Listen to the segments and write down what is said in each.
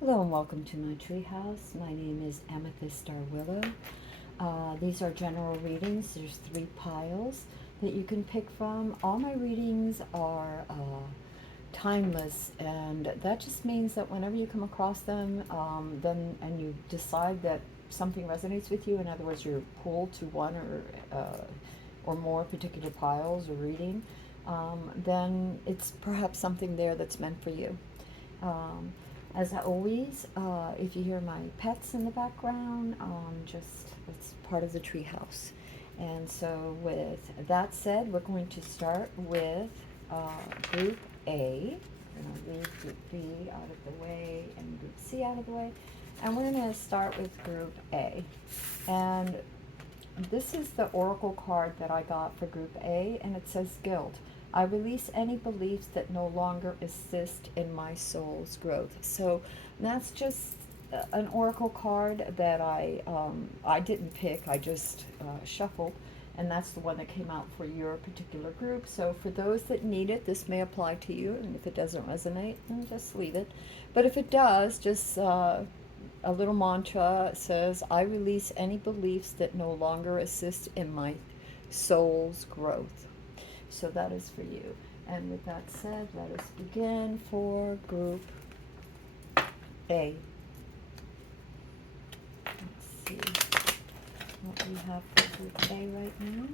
Hello and welcome to my treehouse. My name is Amethyst Star Willow. These are general readings. There's 3 piles that you can pick from. All my readings are timeless, and that just means that whenever you come across them, then and you decide that something resonates with you. In other words, you're pulled to one or more particular piles or reading. Then it's perhaps something there that's meant for you. Um, as always, if you hear my pets in the background, just it's part of the treehouse. And so, with that said, we're going to start with Group A. We're going to leave Group B out of the way and Group C out of the way. And we're going to start with Group A. And this is the oracle card that I got for Group A, and it says guilt. I release any beliefs that no longer assist in my soul's growth. So that's just an oracle card that I didn't pick. I just shuffled, and that's the one that came out for your particular group. So for those that need it, this may apply to you. And if it doesn't resonate, then just leave it. But if it does, just a little mantra says, I release any beliefs that no longer assist in my soul's growth. So that is for you. And with that said, let us begin for Group A. Let's see what we have for Group A right now.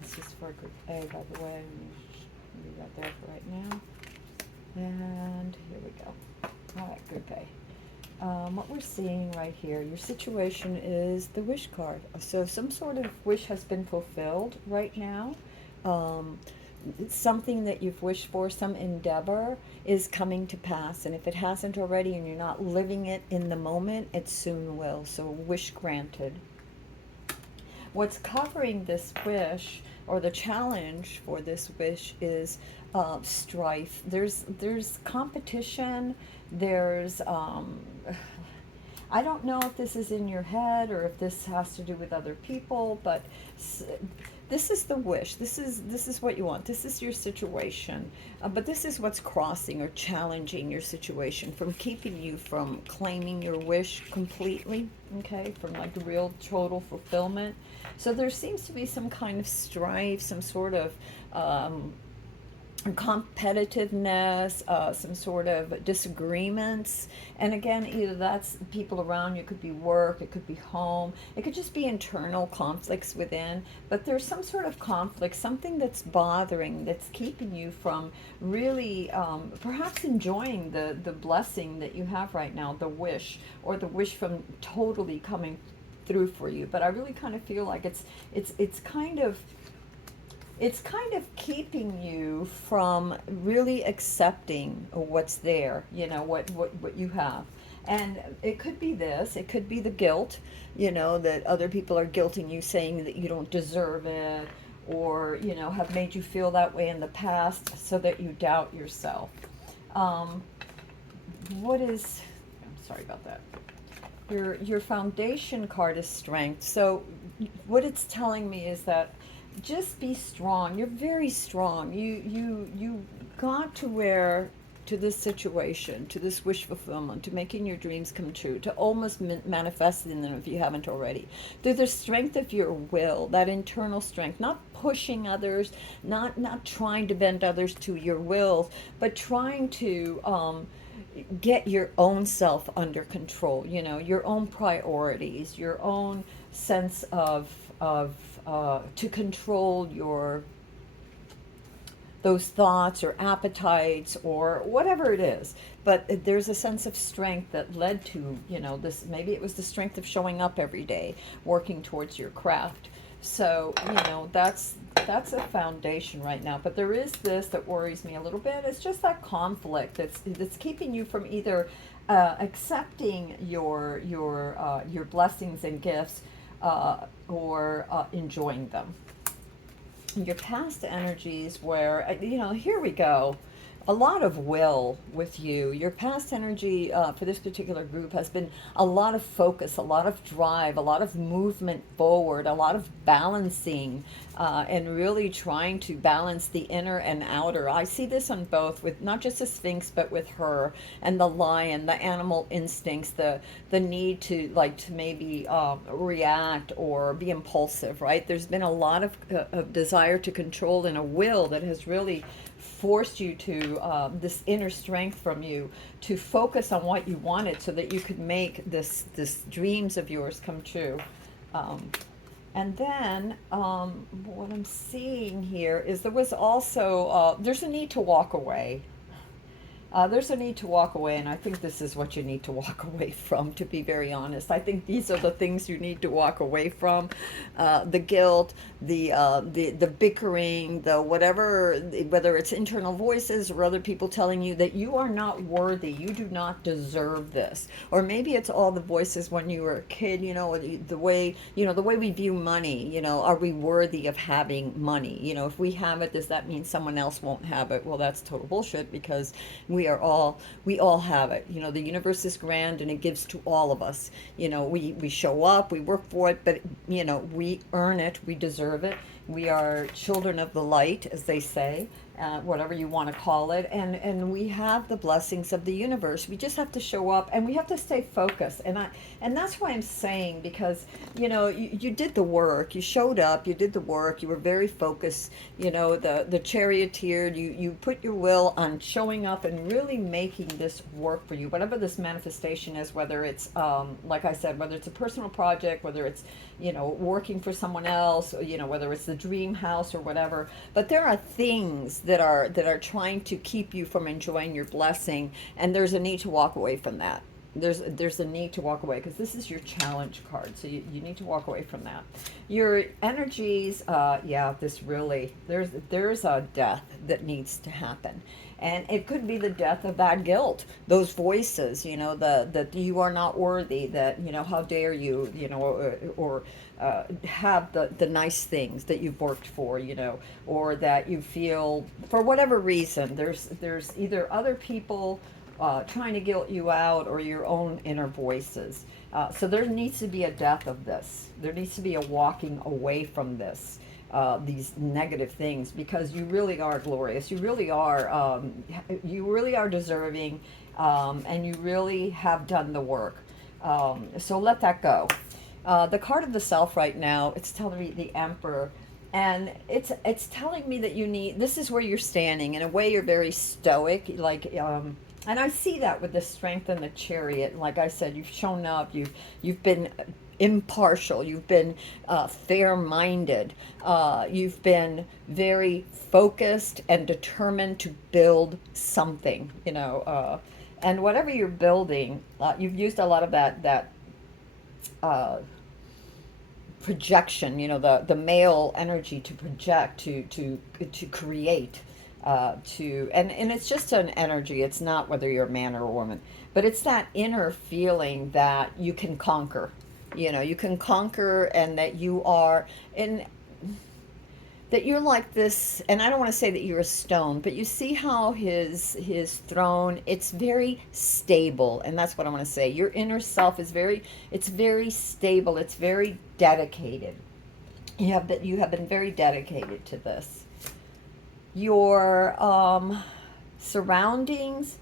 This is for Group A, by the way. Leave that there for right now. And here we go. All right, Group A. What we're seeing right here, your situation is the wish card. So some sort of wish has been fulfilled right now. It's something that you've wished for, some endeavor is coming to pass. And if it hasn't already and you're not living it in the moment, it soon will. So wish granted. What's covering this wish, or the challenge for this wish, is strife. There's competition. There's I don't know if this is in your head or if this has to do with other people, but this is the wish. This is what you want. This is your situation. But this is what's crossing or challenging your situation from keeping you from claiming your wish completely, okay, from like real total fulfillment. So there seems to be some kind of strife, some sort of competitiveness, some sort of disagreements. And again, either that's people around you, it could be work, it could be home, it could just be internal conflicts within. But there's some sort of conflict, something that's bothering, that's keeping you from really perhaps enjoying the blessing that you have right now, the wish, or the wish from totally coming through for you. But I really kind of feel like it's kind of keeping you from really accepting what's there, what you have. And it could be this, it could be the guilt, that other people are guilting you, saying that you don't deserve it, or, have made you feel that way in the past so that you doubt yourself. Um, what is, I'm sorry about that. Your foundation card is strength. So what it's telling me is that just be strong. You're very strong. You got to where, to this situation, to this wish fulfillment, to making your dreams come true, to almost manifesting them if you haven't already. Through the strength of your will, that internal strength, not pushing others, not trying to bend others to your will, but trying to get your own self under control, your own priorities, your own sense of to control your those thoughts or appetites or whatever it is. But there's a sense of strength that led to, this. Maybe it was the strength of showing up every day, working towards your craft. So, that's a foundation right now. But there is this that worries me a little bit. It's just that conflict that's keeping you from either accepting your blessings and gifts, or enjoying them. your past energies where, here we go. A lot of will with you. Your past energy for this particular group has been a lot of focus, a lot of drive, a lot of movement forward, a lot of balancing, and really trying to balance the inner and outer. I see this on both, with not just the Sphinx, but with her and the lion, the animal instincts, the need to maybe react or be impulsive. Right? There's been a lot of desire to control and a will that has really forced you to this inner strength from you to focus on what you wanted so that you could make this dreams of yours come true. And then what I'm seeing here is there was also there's a need to walk away. There's a need to walk away, and I think this is what you need to walk away from, to be very honest. I think these are the things you need to walk away from. The guilt, the bickering, the whatever, whether it's internal voices or other people telling you that you are not worthy, you do not deserve this. Or maybe it's all the voices when you were a kid, the way we view money, are we worthy of having money? If we have it, does that mean someone else won't have it? Well, that's total bullshit, because we all have it. The universe is grand and it gives to all of us. We show up, we work for it, but we earn it, we deserve it. We are children of the light, as they say, whatever you want to call it, and we have the blessings of the universe. We just have to show up, and we have to stay focused. And that's why I'm saying, because you did the work, you showed up, you did the work, you were very focused. The charioteer, you put your will on showing up and really making this work for you, whatever this manifestation is, whether it's like I said, whether it's a personal project, whether it's working for someone else, whether it's the dream house or whatever. But there are things that are trying to keep you from enjoying your blessing, and there's a need to walk away from that. There's a need to walk away, because this is your challenge card, so you need to walk away from that. Your energies, this really, there's a death that needs to happen. And it could be the death of that guilt, those voices, that you are not worthy, that, how dare you, or have the nice things that you've worked for, or that you feel, for whatever reason, there's either other people trying to guilt you out, or your own inner voices. So there needs to be a death of this. There needs to be a walking away from this. These negative things, because you really are glorious. You really are deserving, and you really have done the work. So let that go. The card of the self right now, it's telling me the Emperor, and it's telling me that this is where you're standing. In a way, you're very stoic, and I see that with the Strength and the Chariot. Like I said, you've shown up. You've been impartial. You've been fair-minded. You've been very focused and determined to build something. And whatever you're building, you've used a lot of that projection. The male energy to project, to create. And it's just an energy. It's not whether you're a man or a woman, but it's that inner feeling that you can conquer. You can conquer, and that you are that you're like this. And I don't want to say that you're a stone, but you see how his throne, it's very stable, and that's what I want to say. Your inner self is very stable. It's very dedicated. You have been very dedicated to this. Your surroundings,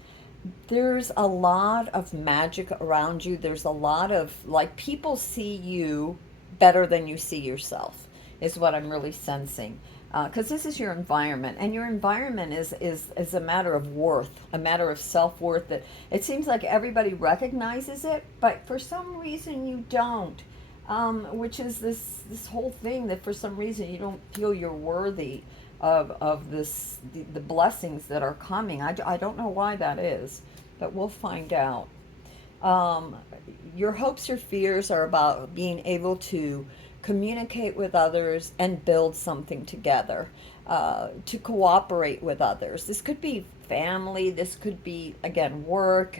there's a lot of magic around you. There's a lot of, people see you better than you see yourself, is what I'm really sensing. Because this is your environment, and your environment is a matter of worth, a matter of self-worth, that it seems like everybody recognizes it, but for some reason you don't. Which is this whole thing, that for some reason you don't feel you're worthy of the blessings that are coming. I don't know why that is, but we'll find out. Your hopes or fears are about being able to communicate with others and build something together, to cooperate with others. This could be family, this could be, again, work,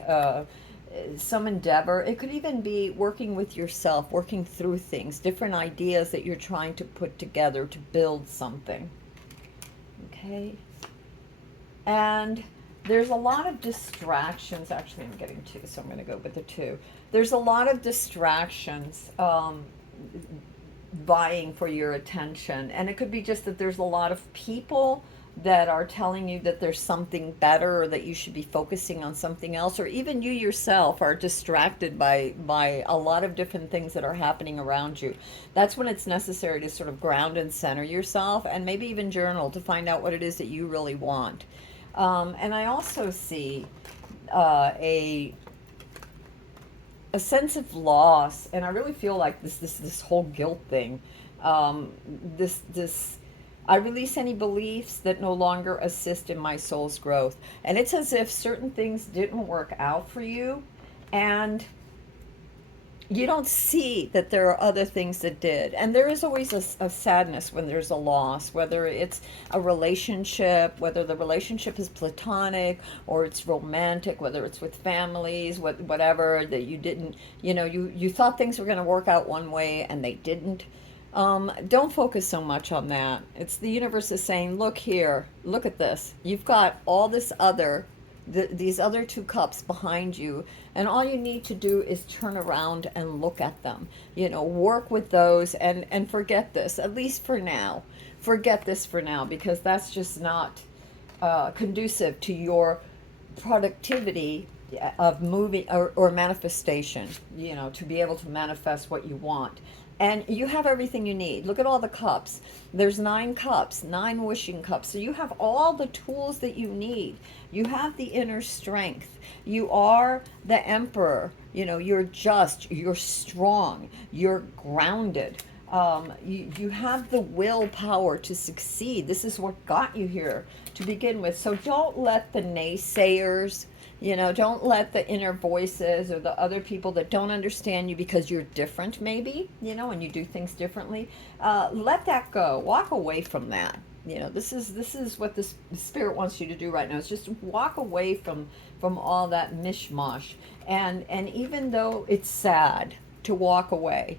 some endeavor. It could even be working with yourself, working through things, different ideas that you're trying to put together to build something. Okay. And there's a lot of distractions. Actually, I'm getting two, so I'm going to go with the two. There's a lot of distractions vying for your attention. And it could be just that there's a lot of people that are telling you that there's something better or that you should be focusing on something else, or even you yourself are distracted by a lot of different things that are happening around you. That's when it's necessary to sort of ground and center yourself, and maybe even journal to find out what it is that you really want. And I also see a sense of loss, and I really feel like this whole guilt thing. Um, this I release any beliefs that no longer assist in my soul's growth, and it's as if certain things didn't work out for you, and you don't see that there are other things that did. And there is always a sadness when there's a loss, whether it's a relationship, whether the relationship is platonic or it's romantic, whether it's with families, whatever, that you didn't, you thought things were going to work out one way and they didn't. Don't focus so much on that. It's the universe is saying, look here, look at this. You've got all this other these other two cups behind you, and all you need to do is turn around and look at them, work with those, and forget this, at least for now. Forget this for now, because that's just not conducive to your productivity of moving or manifestation, to be able to manifest what you want. And you have everything you need. Look at all the cups. There's 9 cups, 9 wishing cups. So you have all the tools that you need. You have the inner strength. You are the emperor. You're just, you're strong, you're grounded. You have the willpower to succeed. This is what got you here to begin with. So don't let the naysayers, don't let the inner voices or the other people that don't understand you because you're different, maybe, and you do things differently. Let that go. Walk away from that. This is what the spirit wants you to do right now. Is just walk away from all that mishmash. And even though it's sad to walk away,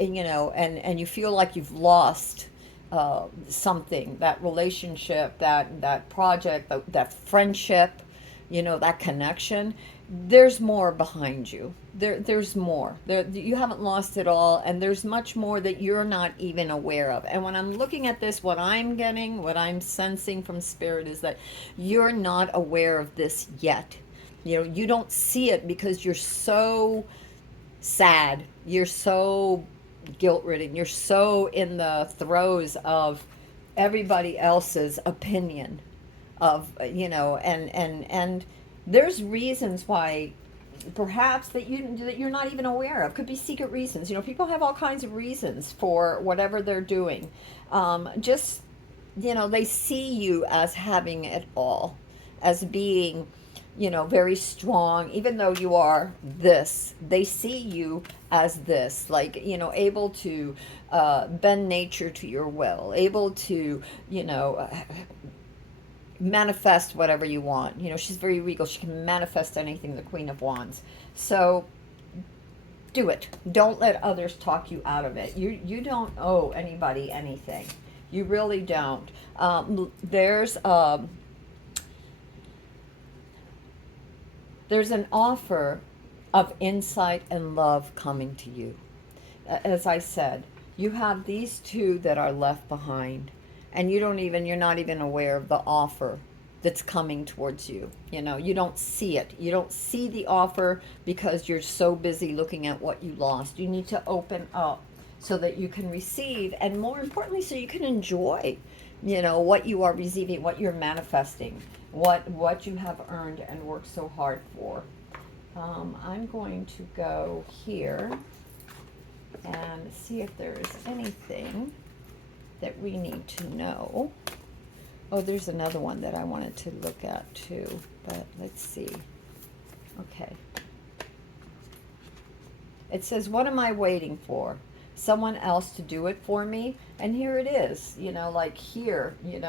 and you feel like you've lost something, that relationship, that project, that friendship, that connection, there's more behind you. There's more. You haven't lost it all, and there's much more that you're not even aware of. And when I'm looking at this, what I'm getting, what I'm sensing from spirit is that you're not aware of this yet. You don't see it because you're so sad. You're so guilt-ridden. You're so in the throes of everybody else's opinion of, and there's reasons why perhaps that you're not even aware of. Could be secret reasons. People have all kinds of reasons for whatever they're doing. Just, they see you as having it all, as being, very strong. Even though you are this, they see you as this, like, able to bend nature to your will, able to, manifest whatever you want. She's very regal. She can manifest anything, the Queen of Wands. So do it. Don't let others talk you out of it. You don't owe anybody anything. You really don't. There's an offer of insight and love coming to you. As I said, you have these two that are left behind, and you're not even aware of the offer that's coming towards you. You don't see it. You don't see the offer because you're so busy looking at what you lost. You need to open up so that you can receive, and more importantly, so you can enjoy, what you are receiving, what you're manifesting, what you have earned and worked so hard for. I'm going to go here and see if there is anything that we need to know. Oh, there's another one that I wanted to look at too, but let's see. Okay. It says, what am I waiting for? Someone else to do it for me? And here it is, like here, you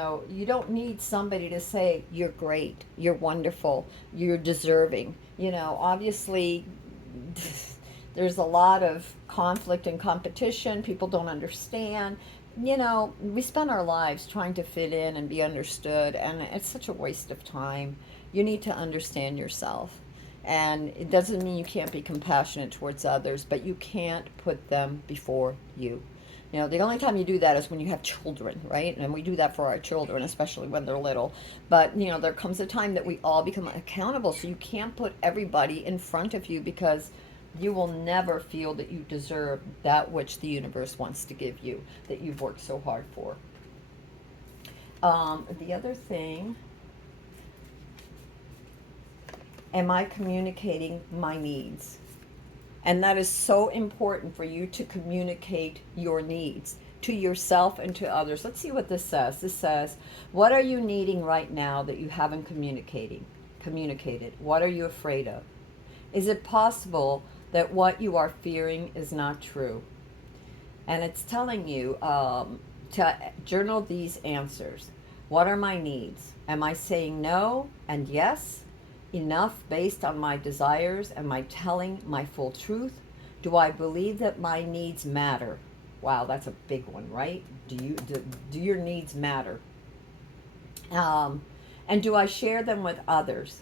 don't need somebody to say, you're great, you're wonderful, you're deserving. Obviously, there's a lot of conflict and competition. People don't understand. you know, we spend our lives trying to fit in and be understood, and it's such a waste of time. You need to understand yourself. And it doesn't mean you can't be compassionate towards others, but you can't put them before you. You know, the only time you do that is when you have children, right? And we do that for our children, especially when they're little. But, you know, there comes a time that we all become accountable. So you can't put everybody in front of you, because you will never feel that you deserve that which the universe wants to give you, that you've worked so hard for. The other thing, am I communicating my needs? And that is so important for you to communicate your needs to yourself and to others. Let's see what this says. This says, what are you needing right now that you haven't communicated? What are you afraid of? Is it possible that what you are fearing is not true? And it's telling you to journal these answers. What are my needs? Am I saying no and yes enough based on my desires? Am I telling my full truth? Do I believe that my needs matter? Wow, that's a big one, right? Do your needs matter? Um, and do I share them with others?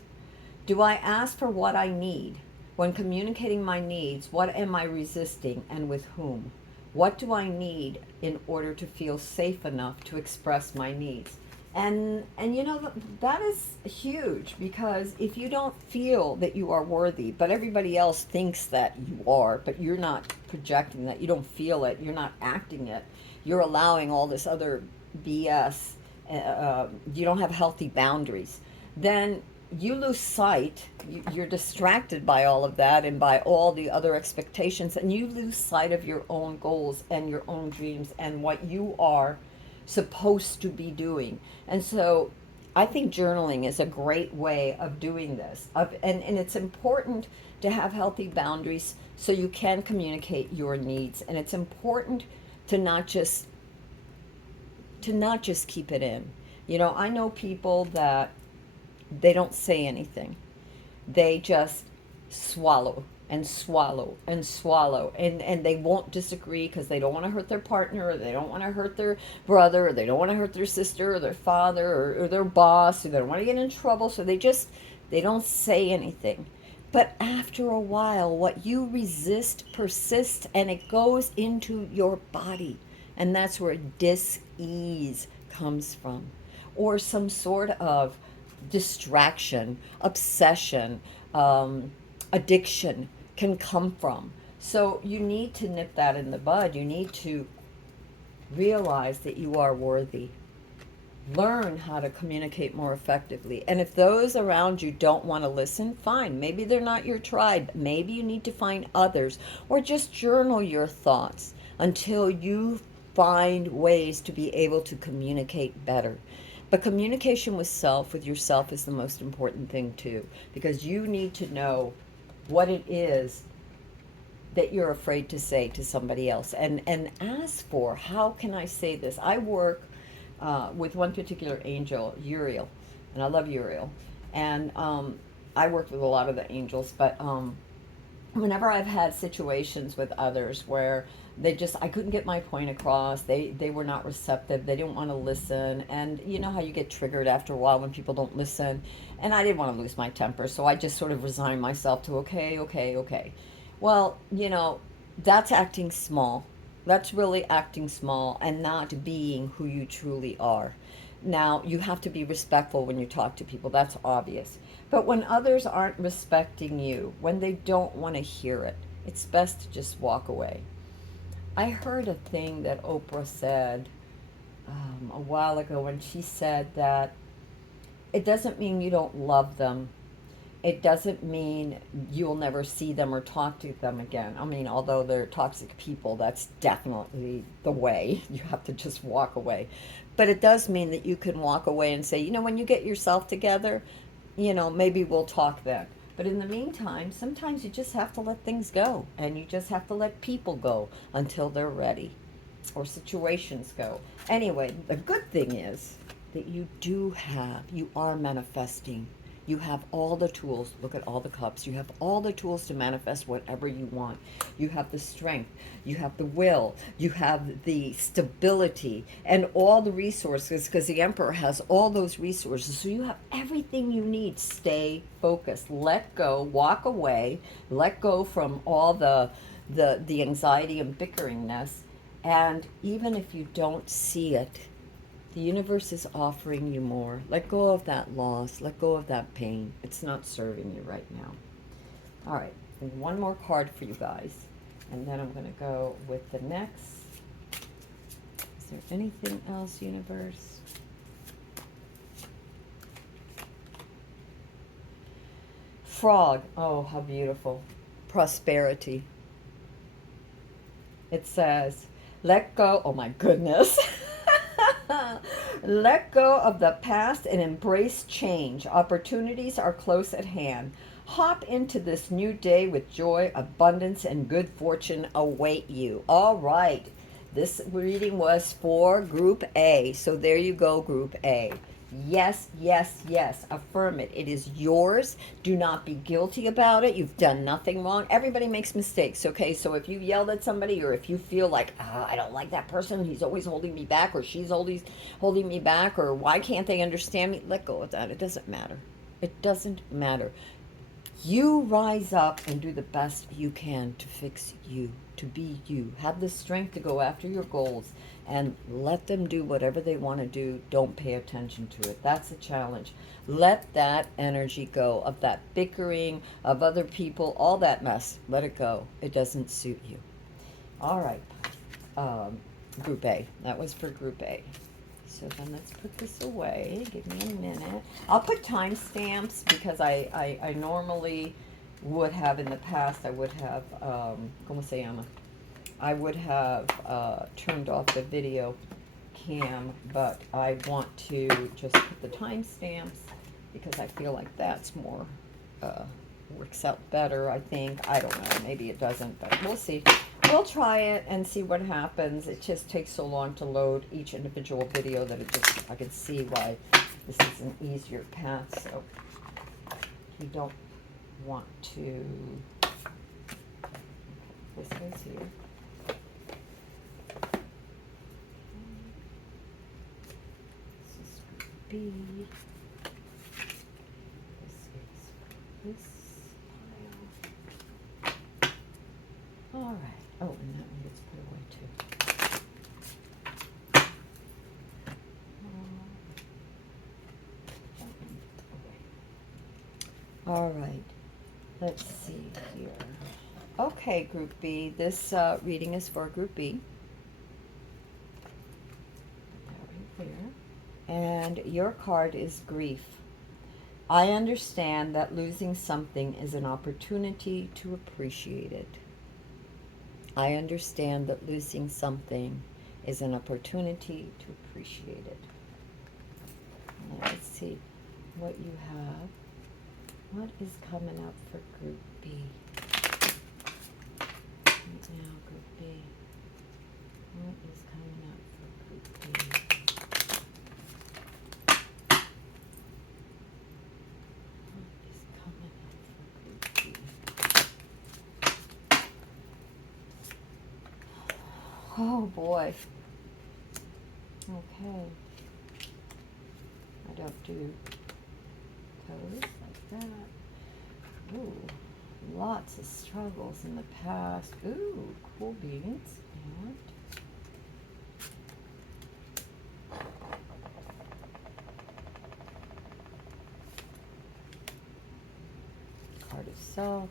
Do I ask for what I need? When communicating my needs, what am I resisting and with whom? What do I need in order to feel safe enough to express my needs? And you know, that is huge, because if you don't feel that you are worthy, but everybody else thinks that you are, but you're not projecting that, you don't feel it, you're not acting it, you're allowing all this other BS, you don't have healthy boundaries, then you lose sight. You're distracted by all of that and by all the other expectations, and you lose sight of your own goals and your own dreams and what you are supposed to be doing. And so I think journaling is a great way of doing this. And it's important to have healthy boundaries so you can communicate your needs. And it's important to not just keep it in. You know, I know people that they don't say anything. They just swallow and swallow and swallow, and they won't disagree because they don't want to hurt their partner, or they don't want to hurt their brother, or they don't want to hurt their sister or their father, or their boss, or they don't want to get in trouble, so they don't say anything. But after a while, what you resist persists, and it goes into your body, and that's where dis-ease comes from, or some sort of distraction, obsession, addiction can come from. So you need to nip that in the bud. You need to realize that you are worthy. Learn how to communicate more effectively. And if those around you don't want to listen, fine. Maybe they're not your tribe. Maybe you need to find others, or just journal your thoughts until you find ways to be able to communicate better. But communication with yourself, is the most important thing too, because you need to know what it is that you're afraid to say to somebody else, and ask for, how can I say this? I work with one particular angel, Uriel, and I love Uriel. And I worked with a lot of the angels, but whenever I've had situations with others where I couldn't get my point across, they were not receptive, they didn't want to listen, and you know how you get triggered after a while when people don't listen, and I didn't want to lose my temper, so I just sort of resigned myself to, okay, okay, okay. Well, you know, that's acting small. That's really acting small and not being who you truly are. Now, you have to be respectful when you talk to people, that's obvious. But when others aren't respecting you, when they don't want to hear it, it's best to just walk away. I heard a thing that Oprah said a while ago, when she said that it doesn't mean you don't love them. It doesn't mean you'll never see them or talk to them again. I mean, although they're toxic people, that's definitely the way. You have to just walk away. But it does mean that you can walk away and say, you know, when you get yourself together, you know, maybe we'll talk then. But in the meantime, sometimes you just have to let things go, and you just have to let people go until they're ready, or situations go. Anyway, the good thing is that you are manifesting. You have all the tools. Look at all the cups. You have all the tools to manifest whatever you want. You have the strength. You have the will. You have the stability and all the resources, because the Emperor has all those resources. So you have everything you need. Stay focused. Let go. Walk away. Let go from all the anxiety and bickeringness. And even if you don't see it, the universe is offering you more. Let go of that loss. Let go of that pain. It's not serving you right now. All right, one more card for you guys. And then I'm going to go with the next. Is there anything else, universe? Frog. Oh, how beautiful. Prosperity. It says, let go. Oh, my goodness. Let go of the past and embrace change. Opportunities are close at hand. Hop into this new day with joy, abundance, and good fortune await you. All right. This reading was for Group A. So there you go, Group A. Yes, yes, yes. Affirm it. It is yours. Do not be guilty about it. You've done nothing wrong. Everybody makes mistakes, okay? So if you yelled at somebody, or if you feel like, I don't like that person, he's always holding me back, or she's always holding me back, or why can't they understand me? Let go of that. It doesn't matter. It doesn't matter. You rise up and do the best you can to fix you, to be you. Have the strength to go after your goals and let them do whatever they want to do. Don't pay attention to it. That's a challenge. Let that energy go of that bickering, of other people, all that mess. Let it go. It doesn't suit you. All right. Group A. That was for Group A. So then let's put this away. Give me a minute. I'll put timestamps because I normally would have in the past, I would have, ¿cómo se llama? I would have turned off the video cam, but I want to just put the timestamps because I feel like that's more, works out better, I think. I don't know. Maybe it doesn't, but we'll see. We'll try it and see what happens. It just takes so long to load each individual video that I can see why this is an easier path. So you don't want to, this goes here. This is B. This is this pile. All right. Oh, and that one gets put away too. All right. Let's see here. Okay, Group B. This reading is for Group B. Right there. And your card is grief. I understand that losing something is an opportunity to appreciate it. I understand that losing something is an opportunity to appreciate it. Let's see what you have. What is coming up for Group B? Right now, Group B. What is coming up for Group B? What is coming up for Group B? Oh boy. Okay. I don't do toes like that. Ooh, lots of struggles in the past. Ooh, cool beans. And card of self.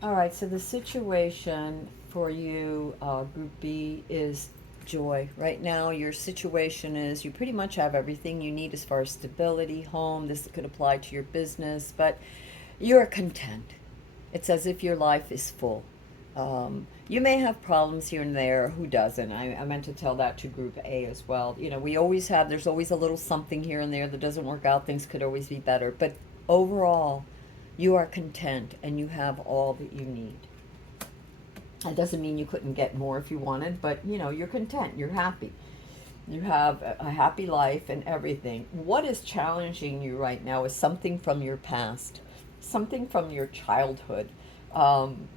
All right, so the situation for you, Group B, is joy. Right now, your situation is you pretty much have everything you need as far as stability, home. This could apply to your business, but you're content. It's as if your life is full. You may have problems here and there. Who doesn't? I meant to tell that to Group A as well. You know, there's always a little something here and there that doesn't work out. Things could always be better. But overall, you are content and you have all that you need. That doesn't mean you couldn't get more if you wanted, but you know, you're content, you're happy. You have a happy life and everything. What is challenging you right now is something from your past, something from your childhood. Um,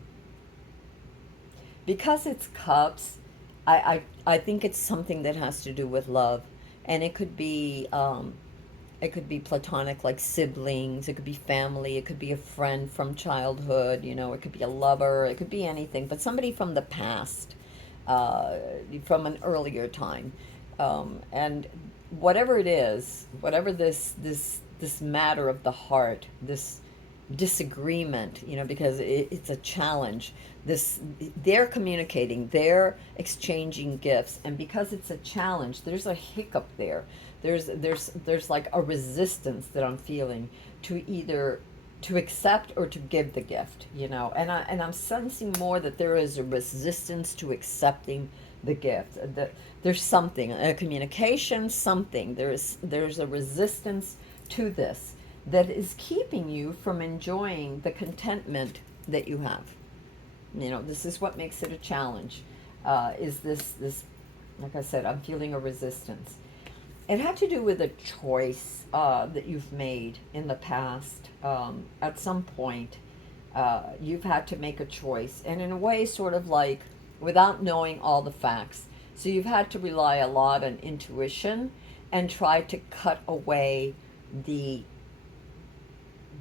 because it's cups, I think it's something that has to do with love. And it could be platonic, like siblings, it could be family, it could be a friend from childhood, you know, it could be a lover, it could be anything, but somebody from the past, uh, from an earlier time. And whatever it is, whatever this matter of the heart, this disagreement, you know, because it's a challenge. This they're communicating, they're exchanging gifts, and because it's a challenge, there's a hiccup there. There's like a resistance that I'm feeling to either to accept or to give the gift, you know. And I'm sensing more that there is a resistance to accepting the gift. That there's something, a communication, something. There's a resistance to this that is keeping you from enjoying the contentment that you have. You know, this is what makes it a challenge. Is this, like I said, I'm feeling a resistance. It had to do with a choice that you've made in the past. At some point, you've had to make a choice, and in a way, sort of like without knowing all the facts. So you've had to rely a lot on intuition and try to cut away the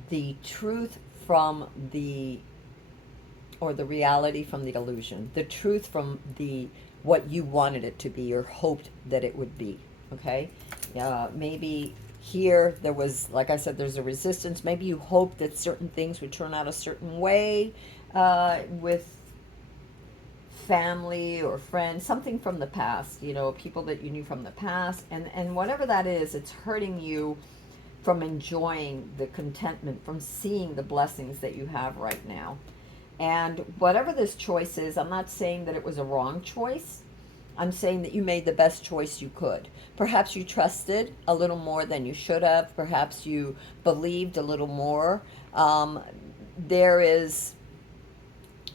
the truth from the or the reality from the illusion, the truth from the what you wanted it to be or hoped that it would be. Okay, maybe here there was, like I said, there's a resistance. Maybe you hoped that certain things would turn out a certain way with family or friends, something from the past, you know, people that you knew from the past, and whatever that is, it's hurting you from enjoying the contentment, from seeing the blessings that you have right now. And whatever this choice is, I'm not saying that it was a wrong choice. I'm saying that you made the best choice you could. Perhaps you trusted a little more than you should have. Perhaps you believed a little more. There is,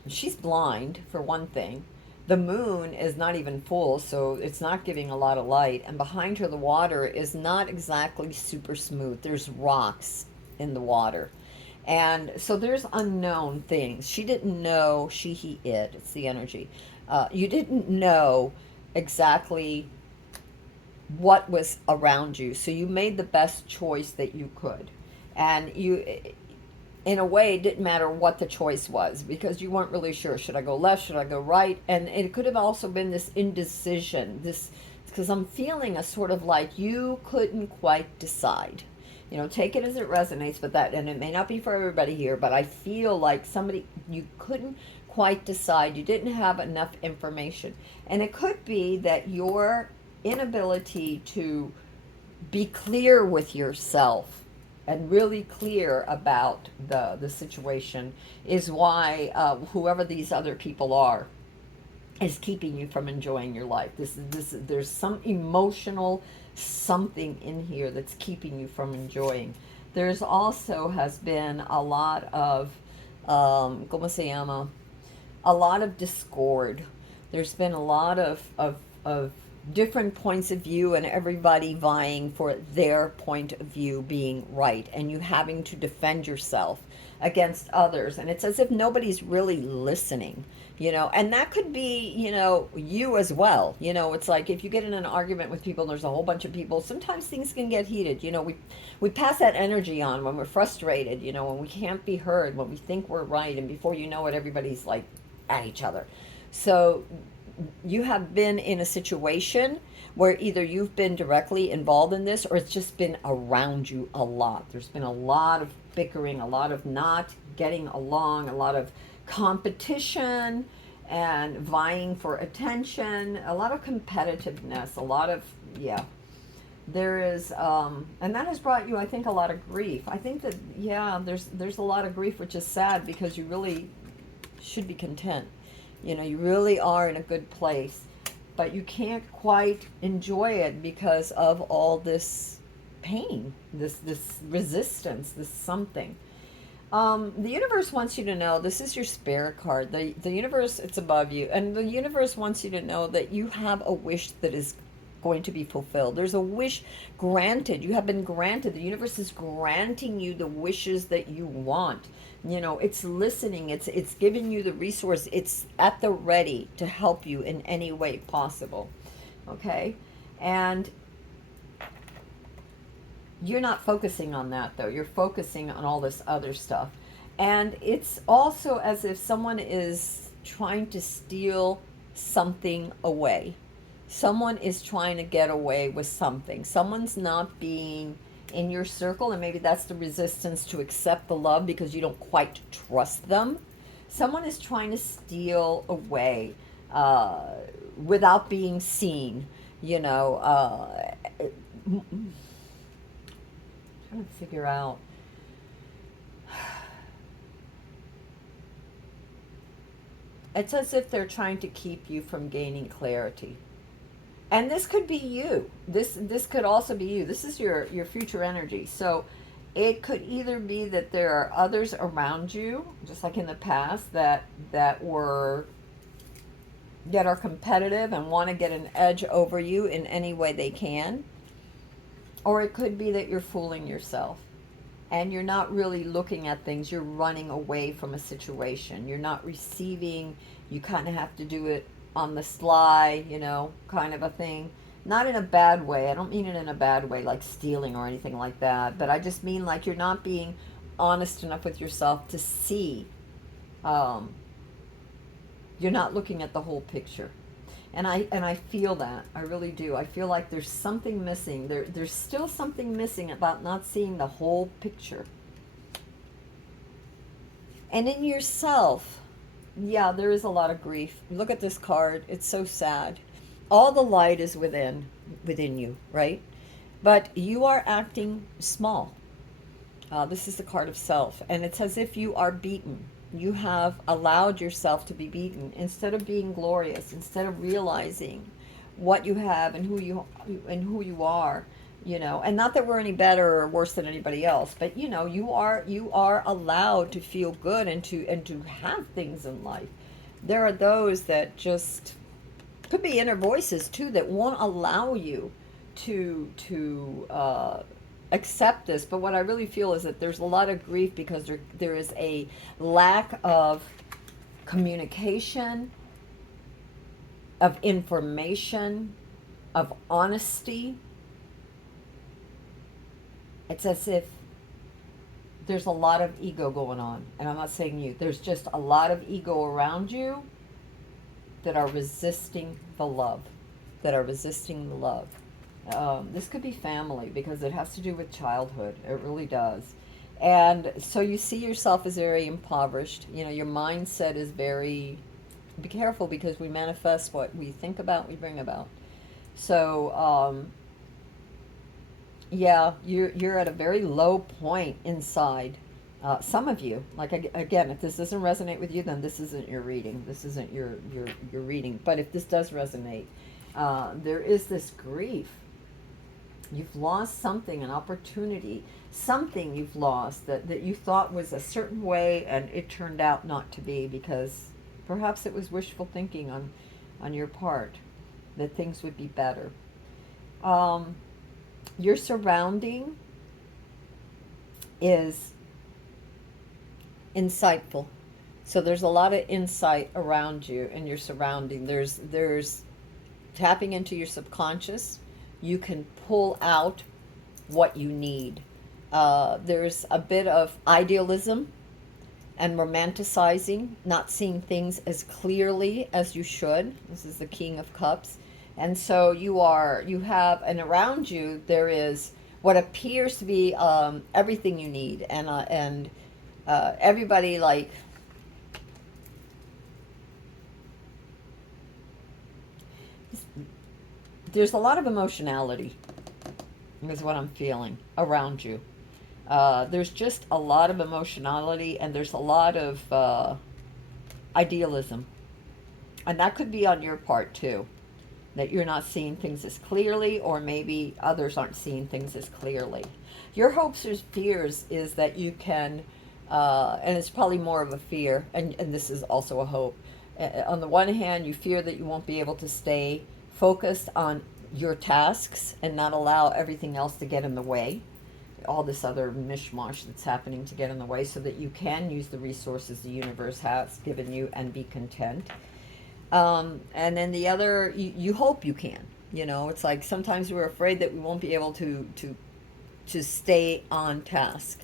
she's blind, for one thing. The moon is not even full, so it's not giving a lot of light. And behind her, the water is not exactly super smooth. There's rocks in the water. And so there's unknown things. She didn't know, she, he, it. It's the energy. You didn't know exactly what was around you. So you made the best choice that you could. And you, in a way, it didn't matter what the choice was because you weren't really sure. Should I go left? Should I go right? And it could have also been this indecision. This, because I'm feeling a sort of like you couldn't quite decide. You know, take it as it resonates, but that, and it may not be for everybody here, but I feel like somebody, you couldn't quite decide. You didn't have enough information. And it could be that your inability to be clear with yourself and really clear about the situation is why whoever these other people are is keeping you from enjoying your life. There's some emotional something in here that's keeping you from enjoying. There's also has been a lot of ¿cómo se llama? A lot of discord. There's been a lot of different points of view and everybody vying for their point of view being right and you having to defend yourself against others. And it's as if nobody's really listening, you know, and that could be, you know, you as well. You know, it's like if you get in an argument with people, there's a whole bunch of people, sometimes things can get heated. You know, we pass that energy on when we're frustrated, you know, when we can't be heard, when we think we're right, and before you know it, everybody's like at each other. So you have been in a situation where either you've been directly involved in this or it's just been around you a lot. There's been a lot of bickering, a lot of not getting along, a lot of competition and vying for attention, a lot of competitiveness, a lot of, yeah. There is, and that has brought you, I think, a lot of grief. I think that, yeah, there's a lot of grief, which is sad because you really should be content. You know, you really are in a good place, but you can't quite enjoy it because of all this pain, this resistance, this something. The universe wants you to know, this is your spirit card. The universe, it's above you, and the universe wants you to know that you have a wish that is going to be fulfilled. There's a wish granted. You have been granted. The universe is granting you the wishes that you want. You know, it's listening. It's giving you the resource. It's at the ready to help you in any way possible. Okay? And you're not focusing on that though. You're focusing on all this other stuff. And it's also as if someone is trying to steal something away. Someone is trying to get away with something. Someone's not being in your circle, and maybe that's the resistance to accept the love because you don't quite trust them. Someone is trying to steal away uh, without being seen, you know. Trying to figure out. It's as if they're trying to keep you from gaining clarity. And this could be you. This could also be you. This is your future energy. So it could either be that there are others around you, just like in the past, that were that are competitive and want to get an edge over you in any way they can. Or it could be that you're fooling yourself and you're not really looking at things. You're running away from a situation. You're not receiving. You kind of have to do it on the sly, you know, kind of a thing. Not in a bad way. I don't mean it in a bad way, like stealing or anything like that. But I just mean like you're not being honest enough with yourself to see. Um, you're not looking at the whole picture. And I feel that. I really do. I feel like there's something missing. There's still something missing about not seeing the whole picture. And in yourself, yeah, there is a lot of grief. Look at this card. It's so sad. All the light is within you, right? But you are acting small. This is the card of self, and it's as if you are beaten. You have allowed yourself to be beaten instead of being glorious, instead of realizing what you have and who you are. You know, and not that we're any better or worse than anybody else, but you know, you are allowed to feel good and to have things in life. There are those that just could be inner voices too that won't allow you to accept this. But what I really feel is that there's a lot of grief because there is a lack of communication, of information, of honesty. It's as if there's a lot of ego going on, and I'm not saying you. There's just a lot of ego around you that are resisting the love, that are resisting the love. This could be family because it has to do with childhood. It really does. And so you see yourself as very impoverished. You know, your mindset is very. Be careful because we manifest what we think about, we bring about. So, yeah, you're at a very low point inside. Some of you, like again, if this doesn't resonate with you, then this isn't your reading. This isn't your reading. But if this does resonate, there is this grief. You've lost something, an opportunity, something you've lost that you thought was a certain way, and it turned out not to be because perhaps it was wishful thinking on your part that things would be better. Um, your surrounding is insightful. So there's a lot of insight around you and your surrounding. There's tapping into your subconscious. You can pull out what you need. There's a bit of idealism and romanticizing, not seeing things as clearly as you should. This is the King of Cups. And so you have, and around you, there is what appears to be everything you need. And everybody, like, there's a lot of emotionality, is what I'm feeling around you. There's just a lot of emotionality and there's a lot of idealism. And that could be on your part too, that you're not seeing things as clearly, or maybe others aren't seeing things as clearly. Your hopes or fears is that you can And it's probably more of a fear, and this is also a hope. On the one hand, you fear that you won't be able to stay focused on your tasks and not allow everything else to get in the way, all this other mishmash that's happening to get in the way, so that you can use the resources the universe has given you and be content. And then the other, you hope you can. You know, it's like sometimes we're afraid that we won't be able to stay on task,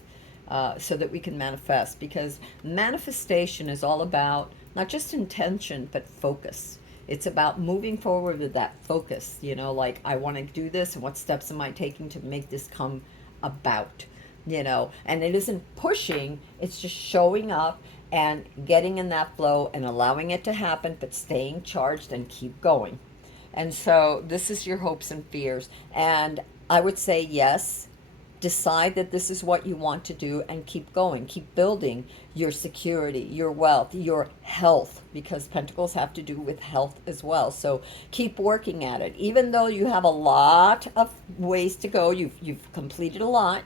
so that we can manifest, because manifestation is all about not just intention but focus. It's about moving forward with that focus, you know, like I want to do this, and what steps am I taking to make this come about, you know. And it isn't pushing, it's just showing up and getting in that flow and allowing it to happen, but staying charged and keep going. And so this is your hopes and fears. And I would say yes, decide that this is what you want to do and keep going. Keep building your security, your wealth, your health, because pentacles have to do with health as well. So keep working at it. Even though you have a lot of ways to go, you've completed a lot,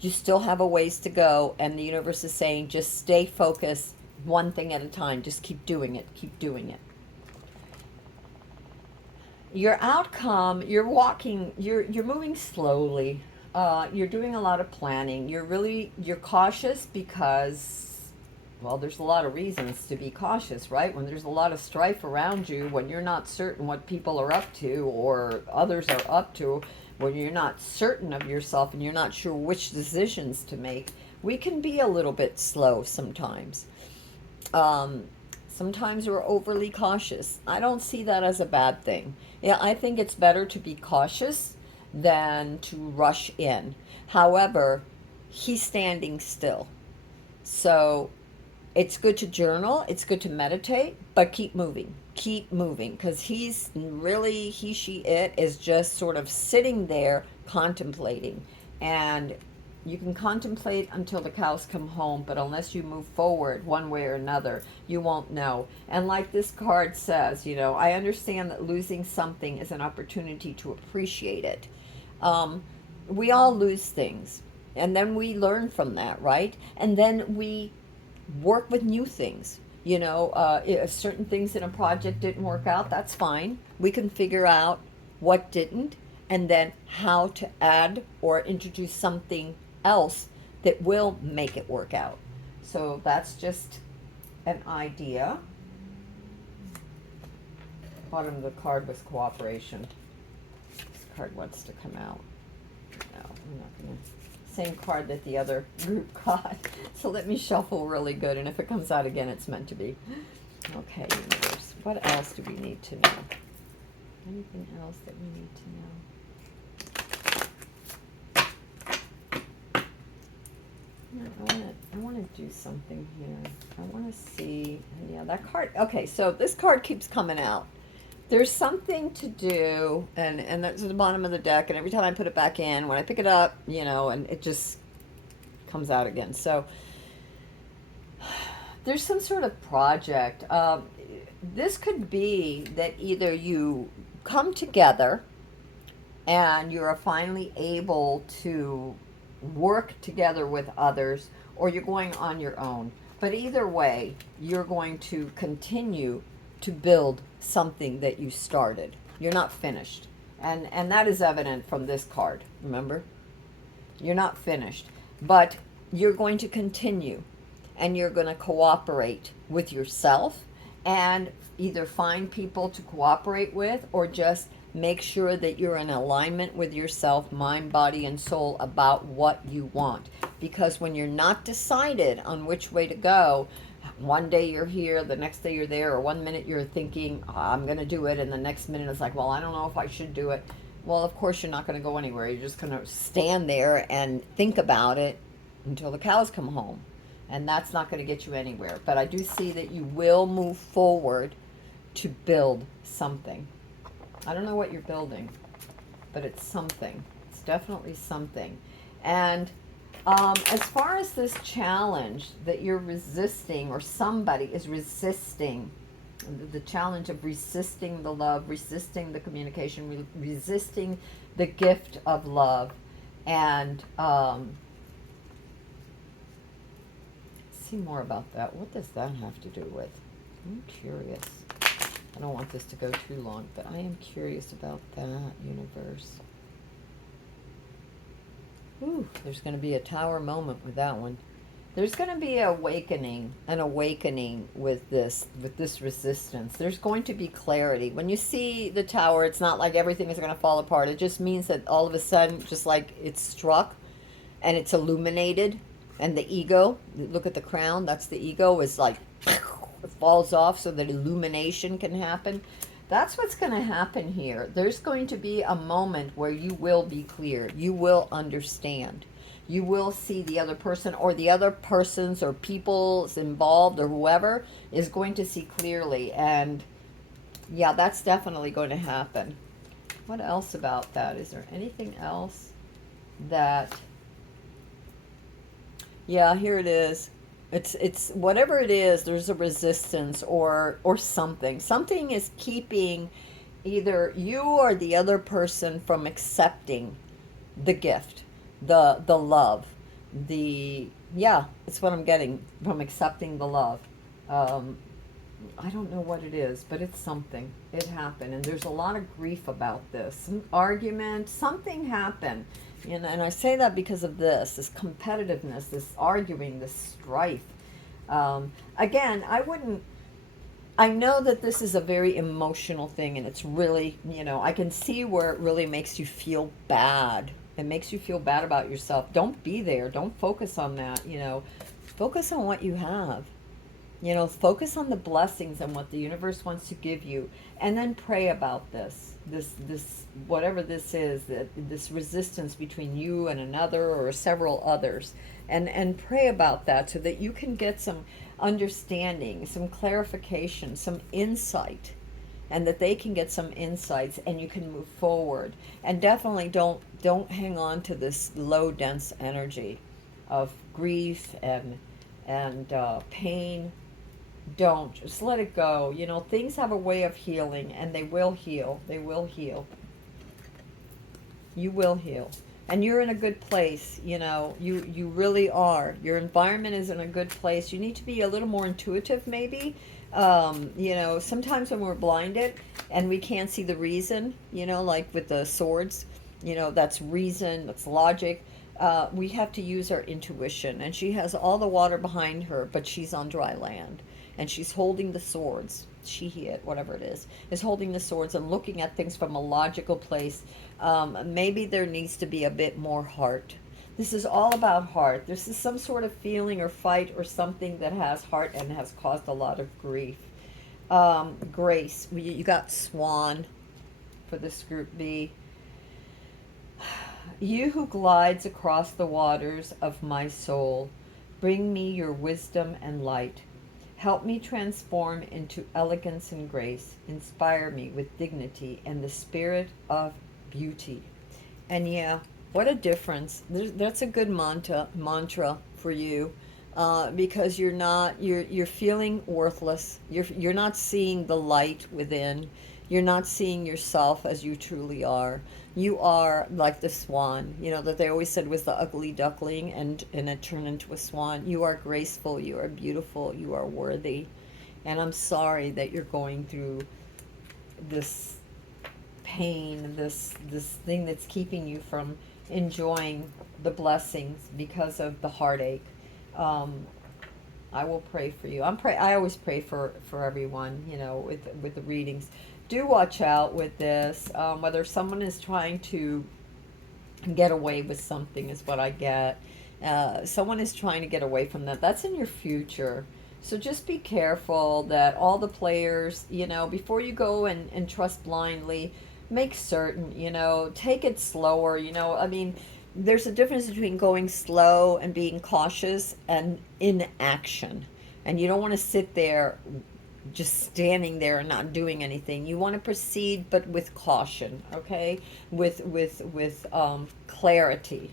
you still have a ways to go, and the universe is saying just stay focused, one thing at a time. Just keep doing it. Keep doing it. Your outcome, you're moving slowly. You're doing a lot of planning. You're cautious because, well, there's a lot of reasons to be cautious, right? When there's a lot of strife around you, when you're not certain what people are up to or others are up to, when you're not certain of yourself and you're not sure which decisions to make, we can be a little bit slow sometimes. Um, Sometimes we're overly cautious. I don't see that as a bad thing. Yeah, I think it's better to be cautious than to rush in. However, he's standing still. So it's good to journal, it's good to meditate, but keep moving. Keep moving, because he's really, he, she, it is just sort of sitting there contemplating. And you can contemplate until the cows come home, but unless you move forward one way or another, you won't know. And like this card says, you know, I understand that losing something is an opportunity to appreciate it. Um, we all lose things, and then we learn from that, right? And then we work with new things. You know, if certain things in a project didn't work out, that's fine. We can figure out what didn't, and then how to add or introduce something else that will make it work out. So that's just an idea. Bottom of the card was cooperation. This card wants to come out. No, I'm not gonna. Same card that the other group got. So let me shuffle really good, and if it comes out again, it's meant to be. Okay, universe. What else do we need to know? Anything else that we need to know? I want to do something here. I want to see. Yeah, that card. Okay, so this card keeps coming out. There's something to do, and that's at the bottom of the deck, and every time I put it back in, when I pick it up, you know, and it just comes out again. So there's some sort of project. This could be that either you come together and you're finally able to work together with others, or you're going on your own. But either way, you're going to continue to build something that you started. You're not finished. And that is evident from this card, remember? You're not finished. But you're going to continue, and you're going to cooperate with yourself and either find people to cooperate with, or just make sure that you're in alignment with yourself, mind, body, and soul about what you want. Because when you're not decided on which way to go, one day you're here, the next day you're there, or one minute you're thinking, "Oh, I'm going to do it," and the next minute it's like, well, I don't know if I should do it. Well, of course you're not going to go anywhere. You're just going to stand there and think about it until the cows come home. And that's not going to get you anywhere. But I do see that you will move forward to build something. I don't know what you're building, but it's something. It's definitely something. And as far as this challenge that you're resisting, or somebody is resisting, the challenge of resisting the love, resisting the communication, resisting the gift of love, and see more about that. What does that have to do with? I'm curious. I don't want this to go too long, but I am curious about that, universe. Ooh, there's going to be a tower moment with that one. There's going to be an awakening with this resistance. There's going to be clarity. When you see the tower, it's not like everything is going to fall apart. It just means that all of a sudden, just like it's struck and it's illuminated, and the ego, look at the crown, that's the ego, is like, it falls off so that illumination can happen. That's what's going to happen here. There's going to be a moment where you will be clear. You will understand. You will see the other person, or the other persons or people's involved, or whoever is going to see clearly. And yeah, that's definitely going to happen. What else about that? Is there anything else that... Yeah, here it is. It's whatever it is, there's a resistance or something. Something is keeping either you or the other person from accepting the gift, the love, yeah, it's what I'm getting from accepting the love. I don't know what it is, but it's something. It happened, and there's a lot of grief about this. Some argument, something happened. And I say that because of this competitiveness, this arguing, this strife. Again, I know that this is a very emotional thing, and it's really, I can see where it really makes you feel bad. It makes you feel bad about yourself. Don't be there. Don't focus on that, Focus on what you have. Focus on the blessings and what the universe wants to give you, and then pray about this whatever this is, this resistance between you and another or several others, and pray about that so that you can get some understanding, some clarification, some insight, and that they can get some insights, and you can move forward. And definitely don't hang on to this low dense energy of grief and pain. Don't. Just let it go. Things have a way of healing, and they will heal. They will heal. You will heal. And you're in a good place. You really are. Your environment is in a good place. You need to be a little more intuitive, maybe. Sometimes when we're blinded and we can't see the reason, like with the swords, that's reason, that's logic. We have to use our intuition. And she has all the water behind her, but she's on dry land. And she's holding the swords. Whatever it is holding the swords and looking at things from a logical place. Maybe there needs to be a bit more heart. This is all about heart. This is some sort of feeling or fight or something that has heart and has caused a lot of grief. Grace, you got Swan for this group B. You who glides across the waters of my soul, bring me your wisdom and light. Help me transform into elegance and grace. Inspire me with dignity and the spirit of beauty. And yeah, what a difference. That's a good mantra for you, because you're feeling worthless. You're not seeing the light within. You're not seeing yourself as you truly are. You are like the swan, that they always said was the ugly duckling, and it turned into a swan. You are graceful, you are beautiful, you are worthy. And I'm sorry that you're going through this pain, this thing that's keeping you from enjoying the blessings because of the heartache. I will pray for you. I always pray for everyone, with the readings. Do watch out with this. Whether someone is trying to get away with something is what I get. Someone is trying to get away from that. That's in your future. So just be careful that all the players, before you go and trust blindly, make certain, take it slower. There's a difference between going slow and being cautious and inaction. And you don't want to sit there just standing there and not doing anything. You want to proceed, but with caution, okay? With clarity,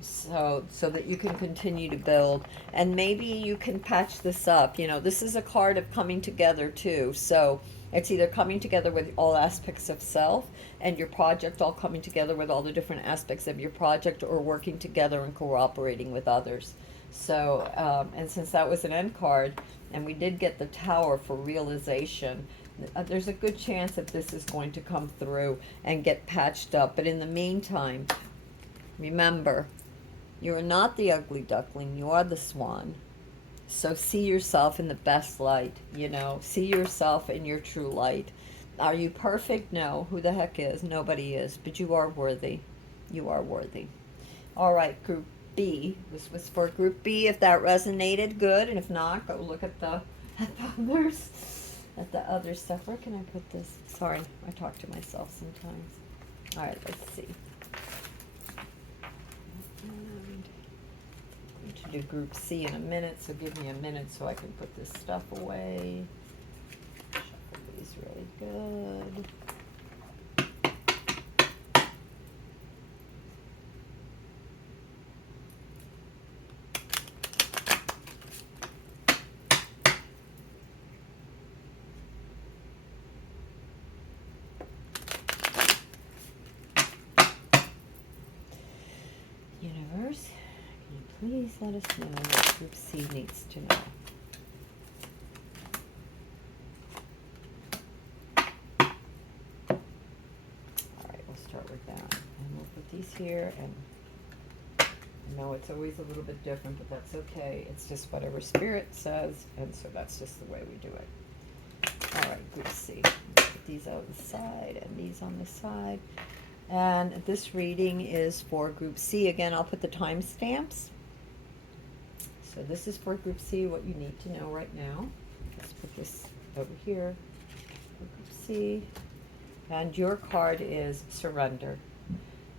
so that you can continue to build, and maybe you can patch this up. This is a card of coming together too. So it's either coming together with all aspects of self and your project, all coming together with all the different aspects of your project, or working together and cooperating with others. So, and since that was an end card, and we did get the Tower for realization, there's a good chance that this is going to come through and get patched up. But in the meantime, remember, you are not the ugly duckling, you are the swan. So see yourself in the best light, you know, see yourself in your true light. Are you perfect? No. Who the heck is? Nobody is. But you are worthy. You are worthy. All right, Group B. This was for Group B. If that resonated, good. And if not, go look at the other stuff. Where can I put this? Sorry, I talk to myself sometimes. All right, let's see. And I'm going to do Group C in a minute, so give me a minute so I can put this stuff away. Shuffle these really good. Universe, can you please let us know what Group C needs to know? Alright, we'll start with that. And we'll put these here, and I know it's always a little bit different, but that's okay. It's just whatever Spirit says, and so that's just the way we do it. Alright, Group C. Put these out the side, and these on the side. And this reading is for Group C. Again, I'll put the timestamps. So this is for Group C, what you need to know right now. Let's put this over here for Group C. And your card is Surrender.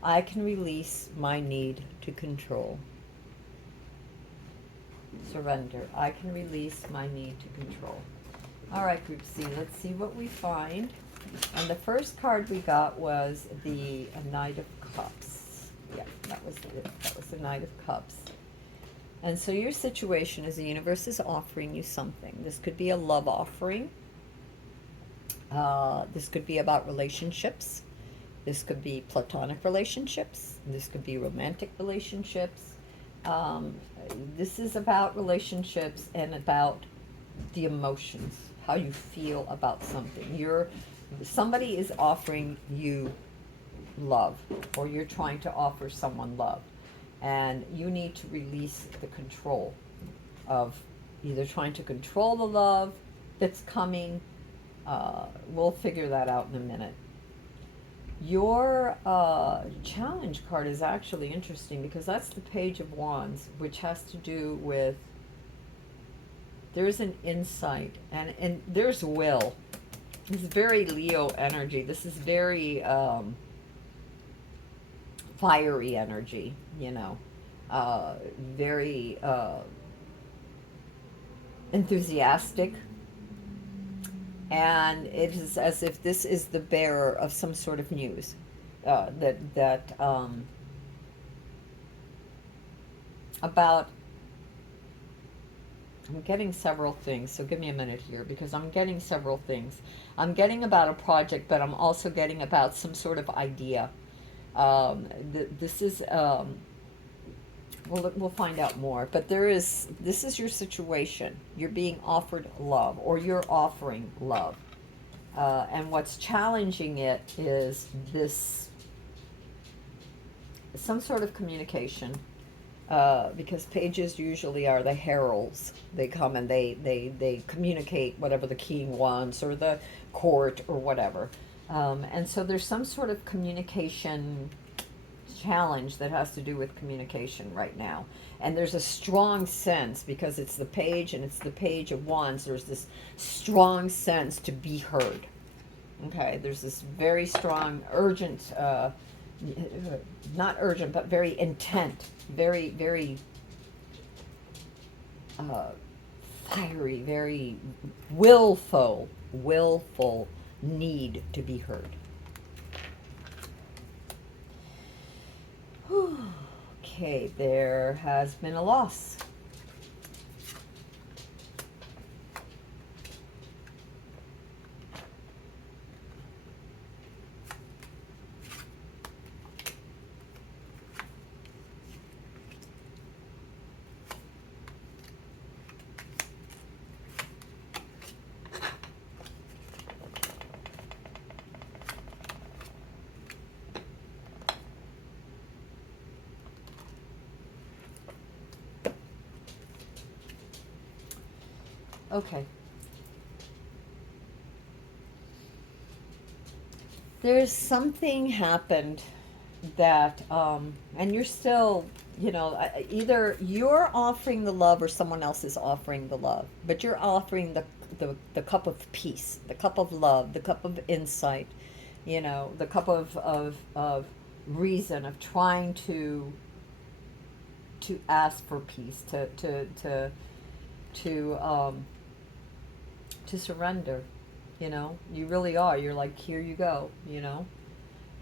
I can release my need to control. Surrender. I can release my need to control. All right, Group C, let's see what we find. And the first card we got was the Knight of Cups. Yeah, that was the Knight of Cups. And so your situation is the universe is offering you something. This could be a love offering. This could be about relationships. This could be platonic relationships. This could be romantic relationships. This is about relationships and about the emotions, how you feel about something. Somebody is offering you love, or you're trying to offer someone love, and you need to release the control of either trying to control the love that's coming. We'll figure that out in a minute. Your challenge card is actually interesting because that's the Page of Wands, which has to do with there's an insight and there's will. This is very Leo energy. This is very fiery energy, you know, very enthusiastic. And it is as if this is the bearer of some sort of news about. I'm getting several things, so give me a minute here because I'm getting several things. I'm getting about a project, but I'm also getting about some sort of idea. This is we'll find out more, but this is your situation. You're being offered love, or you're offering love, and what's challenging it is this some sort of communication. Because pages usually are the heralds. They come and they communicate whatever the king wants or the court or whatever. And so there's some sort of communication challenge that has to do with communication right now. And there's a strong sense, because it's the page and it's the Page of Wands, there's this strong sense to be heard. Okay, there's this very strong, urgent, not urgent, but very intent, very, very fiery, very willful need to be heard. Okay, there has been a loss. Okay. There's something happened that, and you're still, either you're offering the love or someone else is offering the love, but you're offering the cup of peace, the cup of love, the cup of insight, the cup of reason, of trying to ask for peace, to to surrender. You really are. You're like, here you go.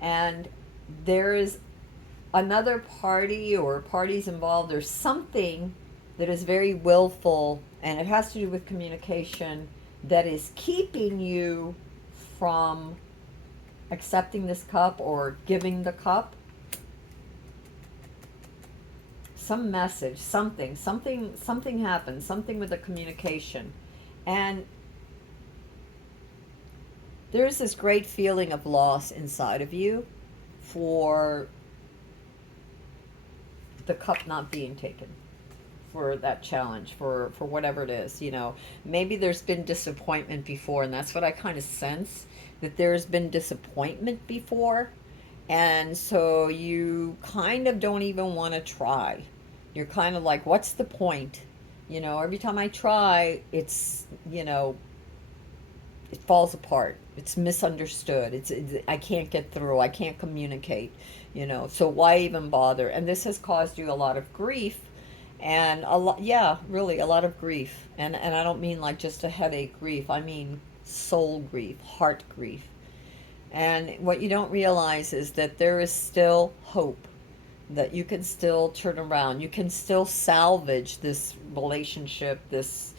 And there is another party or parties involved. There's something that is very willful, and it has to do with communication, that is keeping you from accepting this cup or giving the cup. Some message, something happened, something with the communication. And there's this great feeling of loss inside of you for the cup not being taken, for that challenge, for whatever it is. Maybe there's been disappointment before, and that's what I kind of sense, that there's been disappointment before, and so you kind of don't even want to try. You're kind of like, what's the point? Every time I try, it's, it falls apart. It's misunderstood. I can't get through. I can't communicate. So why even bother? And this has caused you a lot of grief, and a lot, yeah, really a lot of grief. And I don't mean like just a headache grief. I mean soul grief, heart grief. And what you don't realize is that there is still hope, that you can still turn around. You can still salvage this relationship, this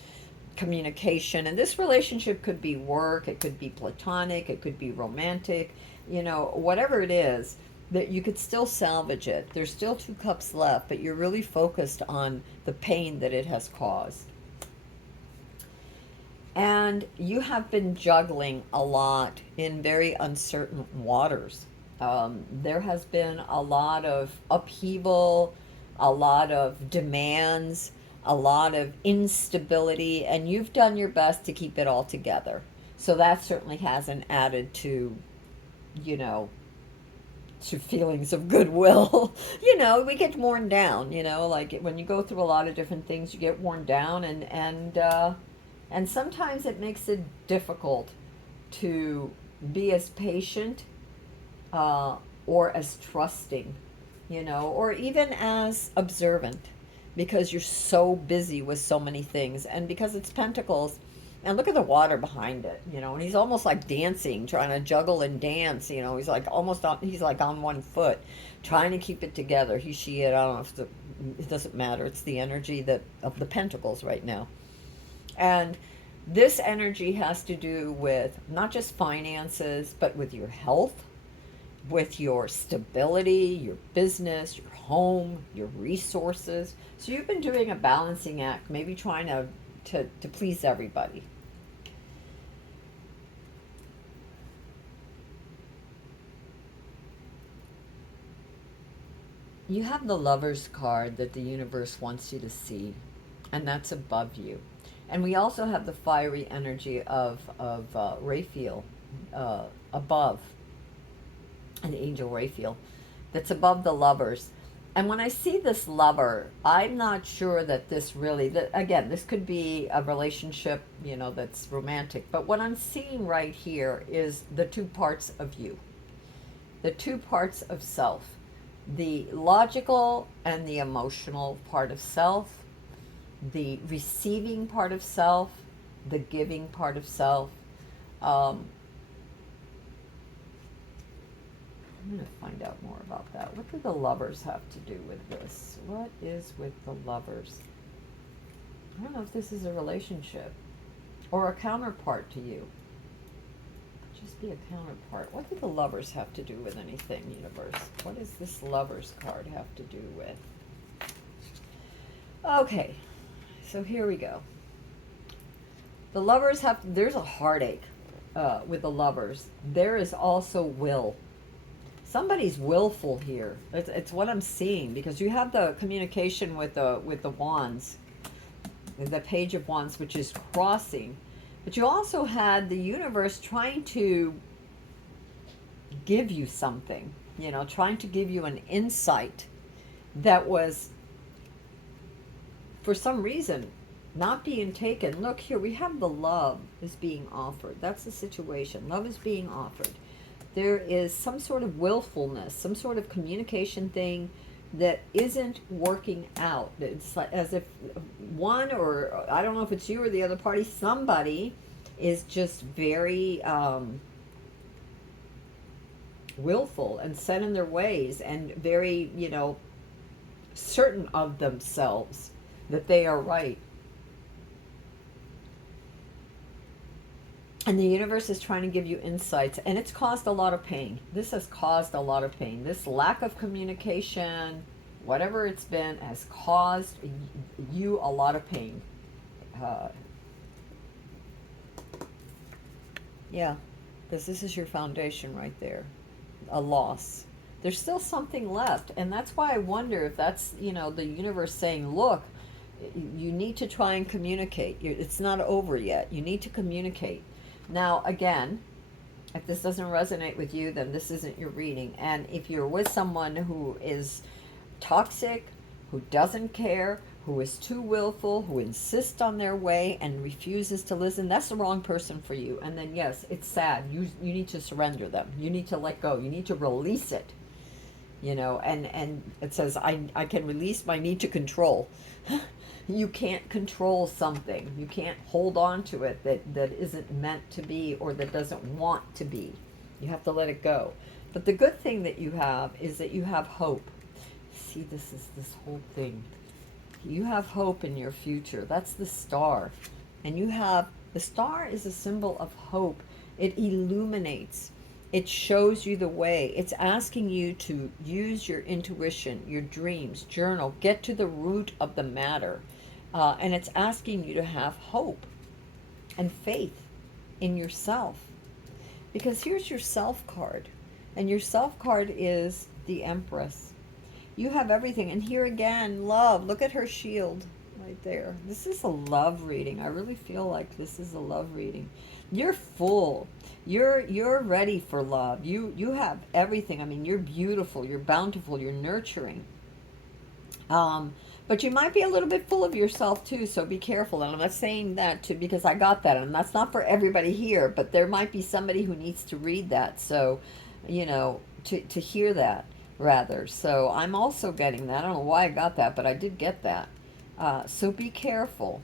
communication. And this relationship could be work, it could be platonic, it could be romantic, whatever it is, that you could still salvage it. There's still 2 cups left, but you're really focused on the pain that it has caused. And you have been juggling a lot in very uncertain waters. There has been a lot of upheaval, a lot of demands, a lot of instability, and you've done your best to keep it all together. So that certainly hasn't added to, to feelings of goodwill. We get worn down, like when you go through a lot of different things, you get worn down, and sometimes it makes it difficult to be as patient, or as trusting, or even as observant, because you're so busy with so many things. And because it's Pentacles, and look at the water behind it, and he's almost like dancing, trying to juggle and dance, he's like almost on, he's like on one foot, trying to keep it together. He, she, it, I don't know if it doesn't matter. It's the energy of the Pentacles right now. And this energy has to do with not just finances, but with your health, with your stability, your business, your home, your resources. So you've been doing a balancing act, maybe trying to please everybody. You have the Lover's card that the universe wants you to see, and that's above you. And we also have the fiery energy of Raphael, above, an angel Raphael, that's above the Lovers. And when I see this lover, I'm not sure that this really, again, this could be a relationship, that's romantic. But what I'm seeing right here is the 2 parts of you, the 2 parts of self, the logical and the emotional part of self, the receiving part of self, the giving part of self. I'm going to find out more about that. What do the Lovers have to do with this? What is with the Lovers? I don't know if this is a relationship or a counterpart to you. Just be a counterpart. What do the Lovers have to do with anything, universe? What does this Lovers card have to do with? Okay, so here we go. The Lovers have, there's a heartache with the Lovers. There is also will. Somebody's willful here. It's what I'm seeing, because you have the communication with the wands, the Page of Wands, which is crossing. But you also had the universe trying to give you something, trying to give you an insight that was, for some reason, not being taken. Look here, we have the love is being offered. That's the situation. Love is being offered. There is some sort of willfulness, some sort of communication thing that isn't working out. It's like as if one, or I don't know if it's you or the other party, somebody is just very willful and set in their ways and very, certain of themselves that they are right. And the universe is trying to give you insights, and it's caused a lot of pain. This has caused a lot of pain. This lack of communication, whatever it's been, has caused you a lot of pain. Yeah, this is your foundation right there. A loss. There's still something left, and that's why I wonder if that's, the universe saying, look, you need to try and communicate. It's not over yet. You need to communicate. Now, again, if this doesn't resonate with you, then this isn't your reading. And if you're with someone who is toxic, who doesn't care, who is too willful, who insists on their way and refuses to listen, that's the wrong person for you. And then, yes, it's sad. You need to surrender them. You need to let go. You need to release it. And it says, I can release my need to control. You can't control something. You can't hold on to it that isn't meant to be or that doesn't want to be. You have to let it go. But the good thing that you have is that you have hope. See, this is this whole thing. You have hope in your future. That's the star. And the star is a symbol of hope. It illuminates. It shows you the way. It's asking you to use your intuition, your dreams, journal, get to the root of the matter. And it's asking you to have hope and faith in yourself. Because here's your self card. And your self card is the Empress. You have everything. And here again, love. Look at her shield right there. This is a love reading. I really feel like this is a love reading. You're full. You're ready for love. You have everything. I mean, you're beautiful. You're bountiful. You're nurturing. But you might be a little bit full of yourself too, so be careful. And I'm not saying that because I got that, and that's not for everybody here, but there might be somebody who needs to read that. So, to hear that rather. So I'm also getting that. I don't know why I got that, but I did get that. So be careful.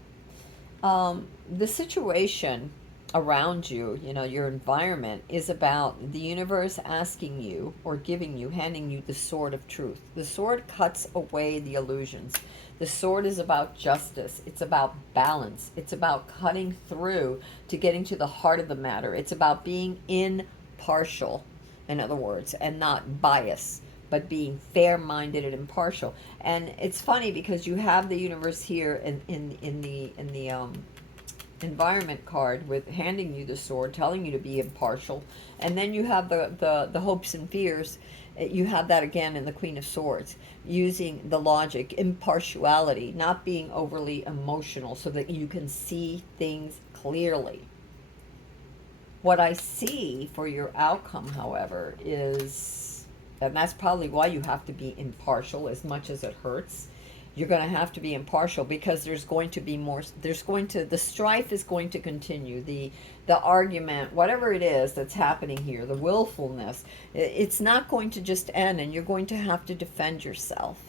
The situation around you, your environment, is about the universe asking you or giving you, handing you the sword of truth. The sword cuts away the illusions. The sword is about justice. It's about balance. It's about cutting through to getting to the heart of the matter. It's about being impartial, in other words, and not biased, but being fair-minded and impartial. And it's funny because you have the universe here in the environment card with handing you the sword, telling you to be impartial, and then you have the hopes and fears. You have that again in the Queen of Swords, using the logic, impartiality, not being overly emotional so that you can see things clearly. What I see for your outcome, however, is, and that's probably why you have to be impartial as much as it hurts. You're going to have to be impartial because there's going to be more, the strife is going to continue, the argument, whatever it is that's happening here, the willfulness, it's not going to just end, and you're going to have to defend yourself.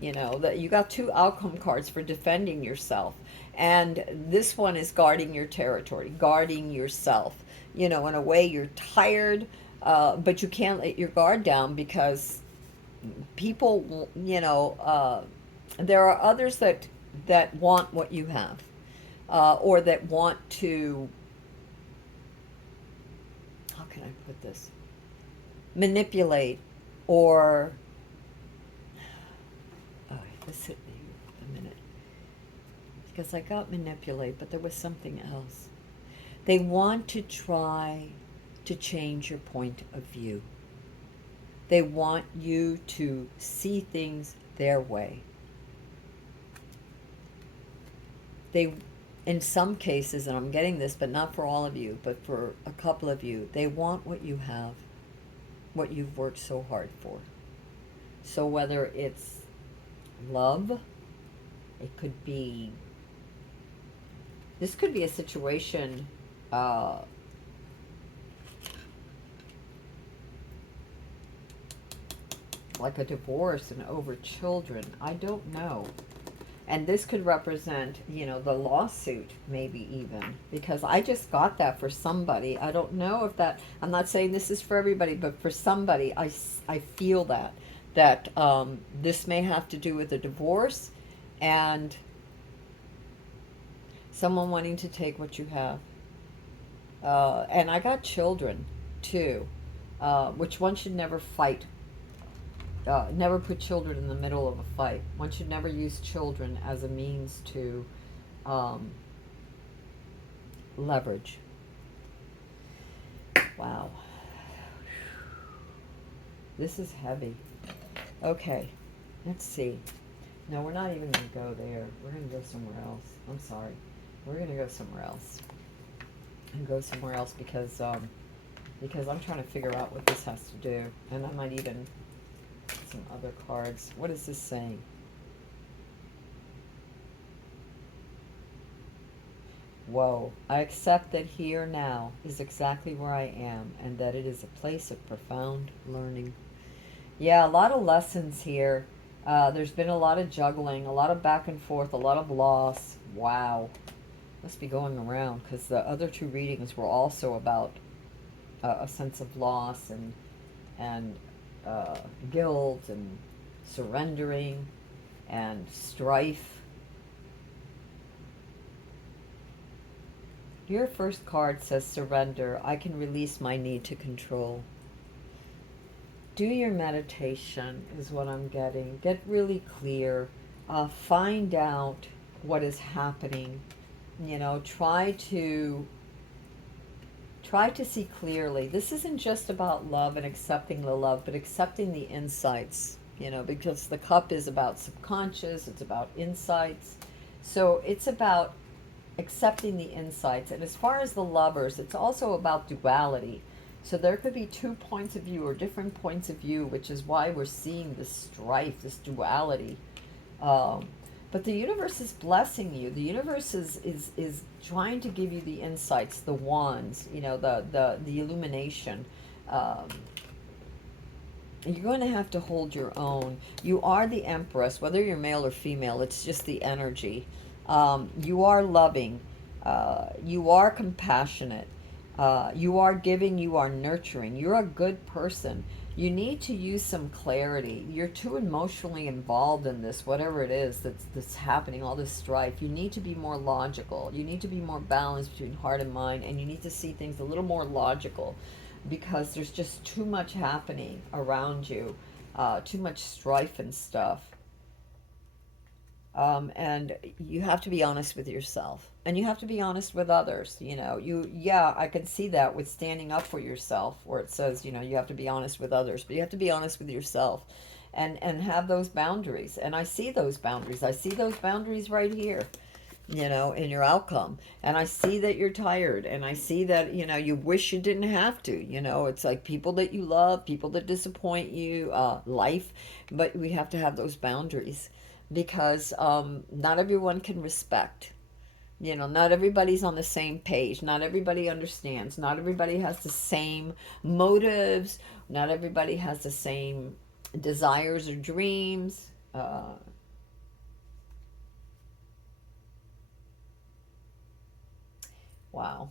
That you got 2 outcome cards for defending yourself, and this one is guarding your territory, guarding yourself. In a way, you're tired, but you can't let your guard down because people, there are others that want what you have, or that want to, how can I put this, manipulate, or, this hit me a minute, because I got manipulate, but there was something else. They want to try to change your point of view. They want you to see things their way. they, in some cases, and I'm getting this, but not for all of you, but for a couple of you, they want what you have, what you've worked so hard for. So whether it's love, it could be, this could be a situation, like a divorce and over children. I don't know. And this could represent, the lawsuit, maybe even, because I just got that for somebody. I don't know if that, I'm not saying this is for everybody, but for somebody, I feel that this may have to do with a divorce and someone wanting to take what you have. And I got children too, which one should never fight. Never put children in the middle of a fight. One should never use children as a means to leverage. Wow. This is heavy. Okay, let's see. No, we're not even going to go there. We're going to go somewhere else. I'm sorry. We're going to go somewhere else. And go somewhere else because I'm trying to figure out what this has to do. And I might even some other cards. What is this saying? Whoa. I accept that here now is exactly where I am and that it is a place of profound learning. Yeah, a lot of lessons here. There's been a lot of juggling, a lot of back and forth, a lot of loss. Wow. Must be going around because the other two readings were also about a sense of loss and guilt and surrendering and strife. Your first card says surrender. I can release my need to control. Do your meditation is what I'm getting. Get really clear. Find out what is happening. Try to see clearly. This isn't just about love and accepting the love, but accepting the insights, because the cup is about subconscious, it's about insights. So it's about accepting the insights. And as far as the lovers, it's also about duality. So there could be two points of view or different points of view, which is why we're seeing this strife, this duality. But the universe is blessing you. The universe is trying to give you the insights, the wands, the illumination. You're going to have to hold your own. You are the Empress, whether you're male or female. It's just the energy. You are loving. You are compassionate. You are giving. You are nurturing. You're a good person. You need to use some clarity. You're too emotionally involved in this, whatever it is that's happening, all this strife. You need to be more logical. You need to be more balanced between heart and mind, and you need to see things a little more logical because there's just too much happening around you, too much strife and stuff. And you have to be honest with yourself, and you have to be honest with others. I can see that with standing up for yourself, where it says, you have to be honest with others, but you have to be honest with yourself and have those boundaries. And I see those boundaries. I see those boundaries right here, in your outcome. And I see that you're tired, and I see that, you wish you didn't have to, it's like people that you love, people that disappoint you, life, but we have to have those boundaries. Because not everyone can respect. Not everybody's on the same page. Not everybody understands. Not everybody has the same motives. Not everybody has the same desires or dreams. Wow.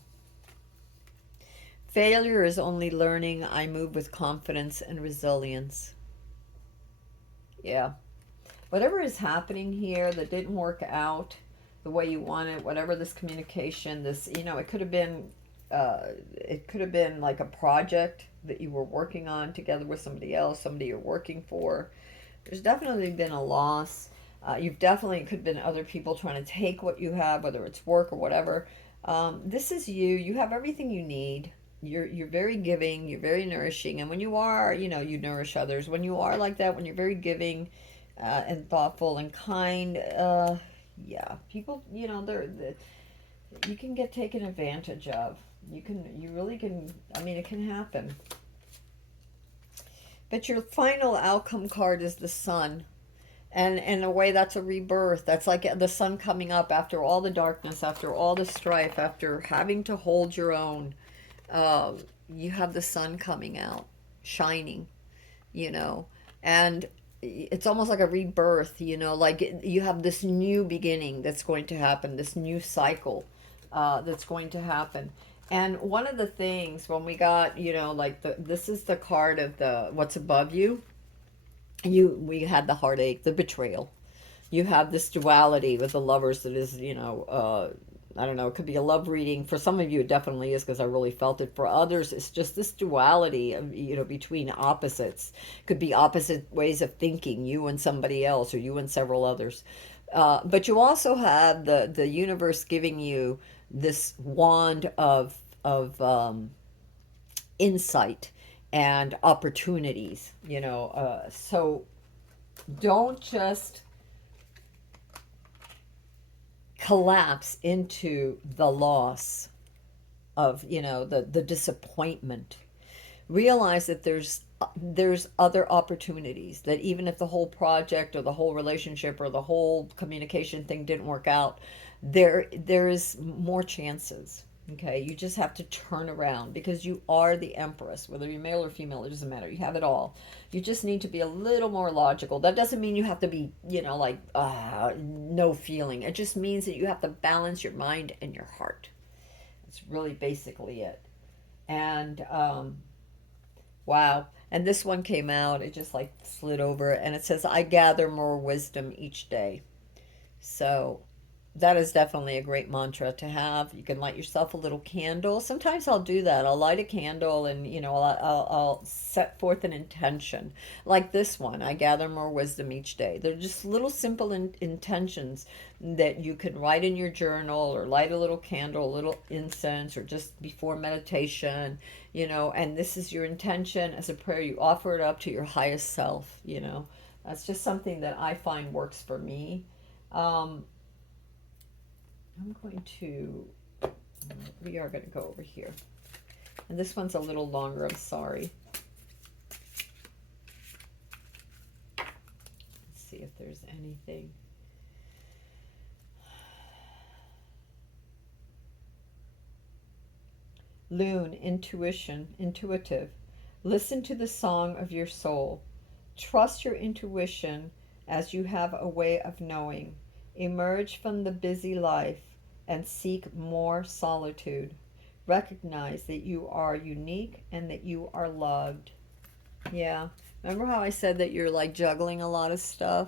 Failure is only learning. I move with confidence and resilience. Yeah. Whatever is happening here that didn't work out the way you wanted, whatever this communication, it could have been like a project that you were working on together with somebody else, somebody you're working for. There's definitely been a loss. You've definitely could have been other people trying to take what you have, whether it's work or whatever. This is you. You have everything you need. You're very giving. You're very nourishing. And when you are, you nourish others. When you are like that, when you're very giving, and thoughtful and kind, Yeah, people, you can get taken advantage of. You really can, I mean, it can happen. But your final outcome card is the sun. And in a way, that's a rebirth. That's like the sun coming up after all the darkness, after all the strife, after having to hold your own. Uh, you have the sun coming out, shining, you know, and it's almost like a rebirth, like you have this new beginning that's going to happen, this new cycle that's going to happen. And one of the things when we got, like this is the card of the what's above you. We had the heartache, the betrayal. You have this duality with the lovers that is, I don't know, it could be a love reading. For some of you, it definitely is because I really felt it. For others, it's just this duality of, between opposites. Could be opposite ways of thinking, you and somebody else, or you and several others. But you also have the universe giving you this wand of insight and opportunities, so don't just collapse into the loss of the disappointment. Realize that there's other opportunities, that even if the whole project or the whole relationship or the whole communication thing didn't work out, there is more chances. Okay, you just have to turn around because you are the empress, whether you're male or female, it doesn't matter. You have it all. You just need to be a little more logical. That doesn't mean you have to be, like, no feeling. It just means that you have to balance your mind and your heart. That's really basically it. And wow. And this one came out, it just like slid over, and it says, I gather more wisdom each day. So that is definitely a great mantra to have. You can light yourself a little candle. Sometimes I'll do that. I'll light a candle and, I'll set forth an intention. Like this one, I gather more wisdom each day. They're just little simple intentions that you can write in your journal or light a little candle, a little incense, or just before meditation, and this is your intention as a prayer. You offer it up to your highest self. That's just something that I find works for me. Um, I'm going to, we are going to go over here. And this one's a little longer, I'm sorry. Let's see if there's anything. Loon, intuitive. Listen to the song of your soul. Trust your intuition as you have a way of knowing. Emerge from the busy life and seek more solitude. Recognize that you are unique and that you are loved. Yeah. Remember how I said that you're like juggling a lot of stuff?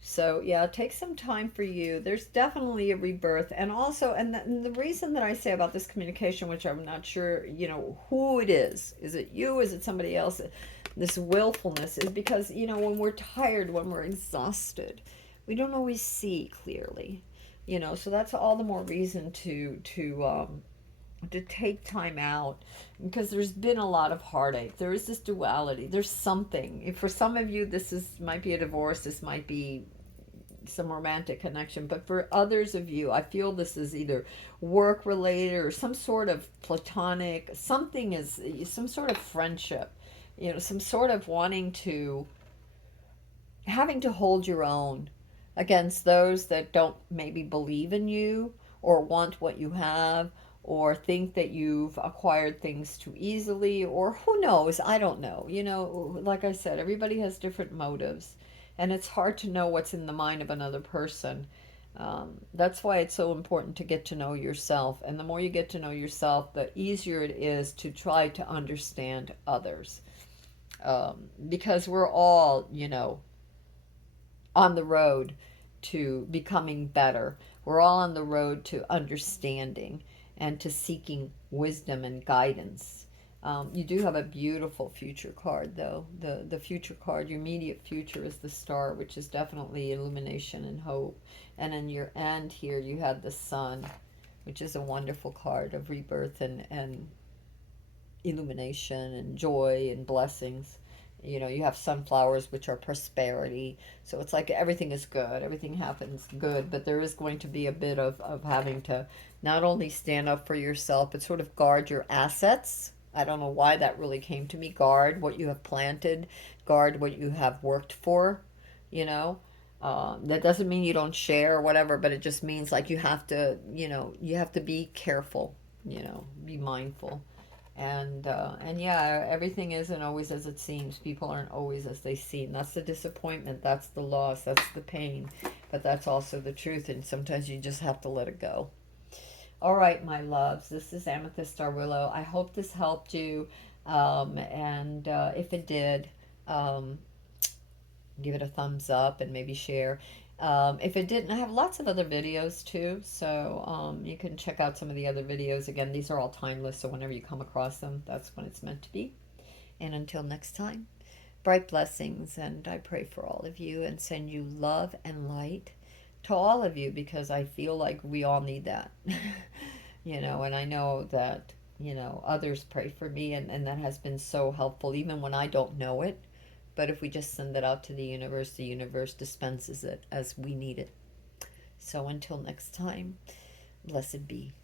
So yeah, take some time for you. There's definitely a rebirth, and also, and the reason that I say about this communication, which I'm not sure, who it is it you? Is it somebody else? This willfulness is because when we're tired, when we're exhausted, we don't always see clearly, So that's all the more reason to take time out because there's been a lot of heartache. There is this duality. There's something. If for some of you this is might be a divorce, this might be some romantic connection, but for others of you, I feel this is either work related or some sort of platonic, something is some sort of friendship, some sort of having to hold your own against those that don't maybe believe in you or want what you have or think that you've acquired things too easily, or who knows, I don't know. Like I said, everybody has different motives, and it's hard to know what's in the mind of another person. That's why it's so important to get to know yourself, and the more you get to know yourself, the easier it is to try to understand others. Because we're all, on the road to becoming better. We're all on the road to understanding and to seeking wisdom and guidance. You do have a beautiful future card, though. The future card, your immediate future, is the star, which is definitely illumination and hope. And in your end here, you have the sun, which is a wonderful card of rebirth and illumination and joy and blessings. You know, you have sunflowers, which are prosperity. So it's like everything is good, everything happens good, but there is going to be a bit of having to not only stand up for yourself, but sort of guard your assets. I don't know why that really came to me. Guard what you have planted, guard what you have worked for, you know. That doesn't mean you don't share or whatever, but it just means like you have to, you know, you have to be careful, you know, be mindful. And yeah, everything isn't always as it seems. People aren't always as they seem. That's the disappointment, that's the loss, that's the pain, but that's also the truth, and sometimes you just have to let it go. All right, my loves, this is Amethyst Star Willow. I hope this helped you, and if it did, um, give it a thumbs up and maybe share. If it didn't, I have lots of other videos too, so you can check out some of the other videos. Again, these are all timeless, so whenever you come across them, that's when it's meant to be. And until next time, bright blessings, and I pray for all of you and send you love and light to all of you, because I feel like we all need that. You know, and I know that, you know, others pray for me, and that has been so helpful, even when I don't know it. But if we just send it out to the universe dispenses it as we need it. So until next time, blessed be.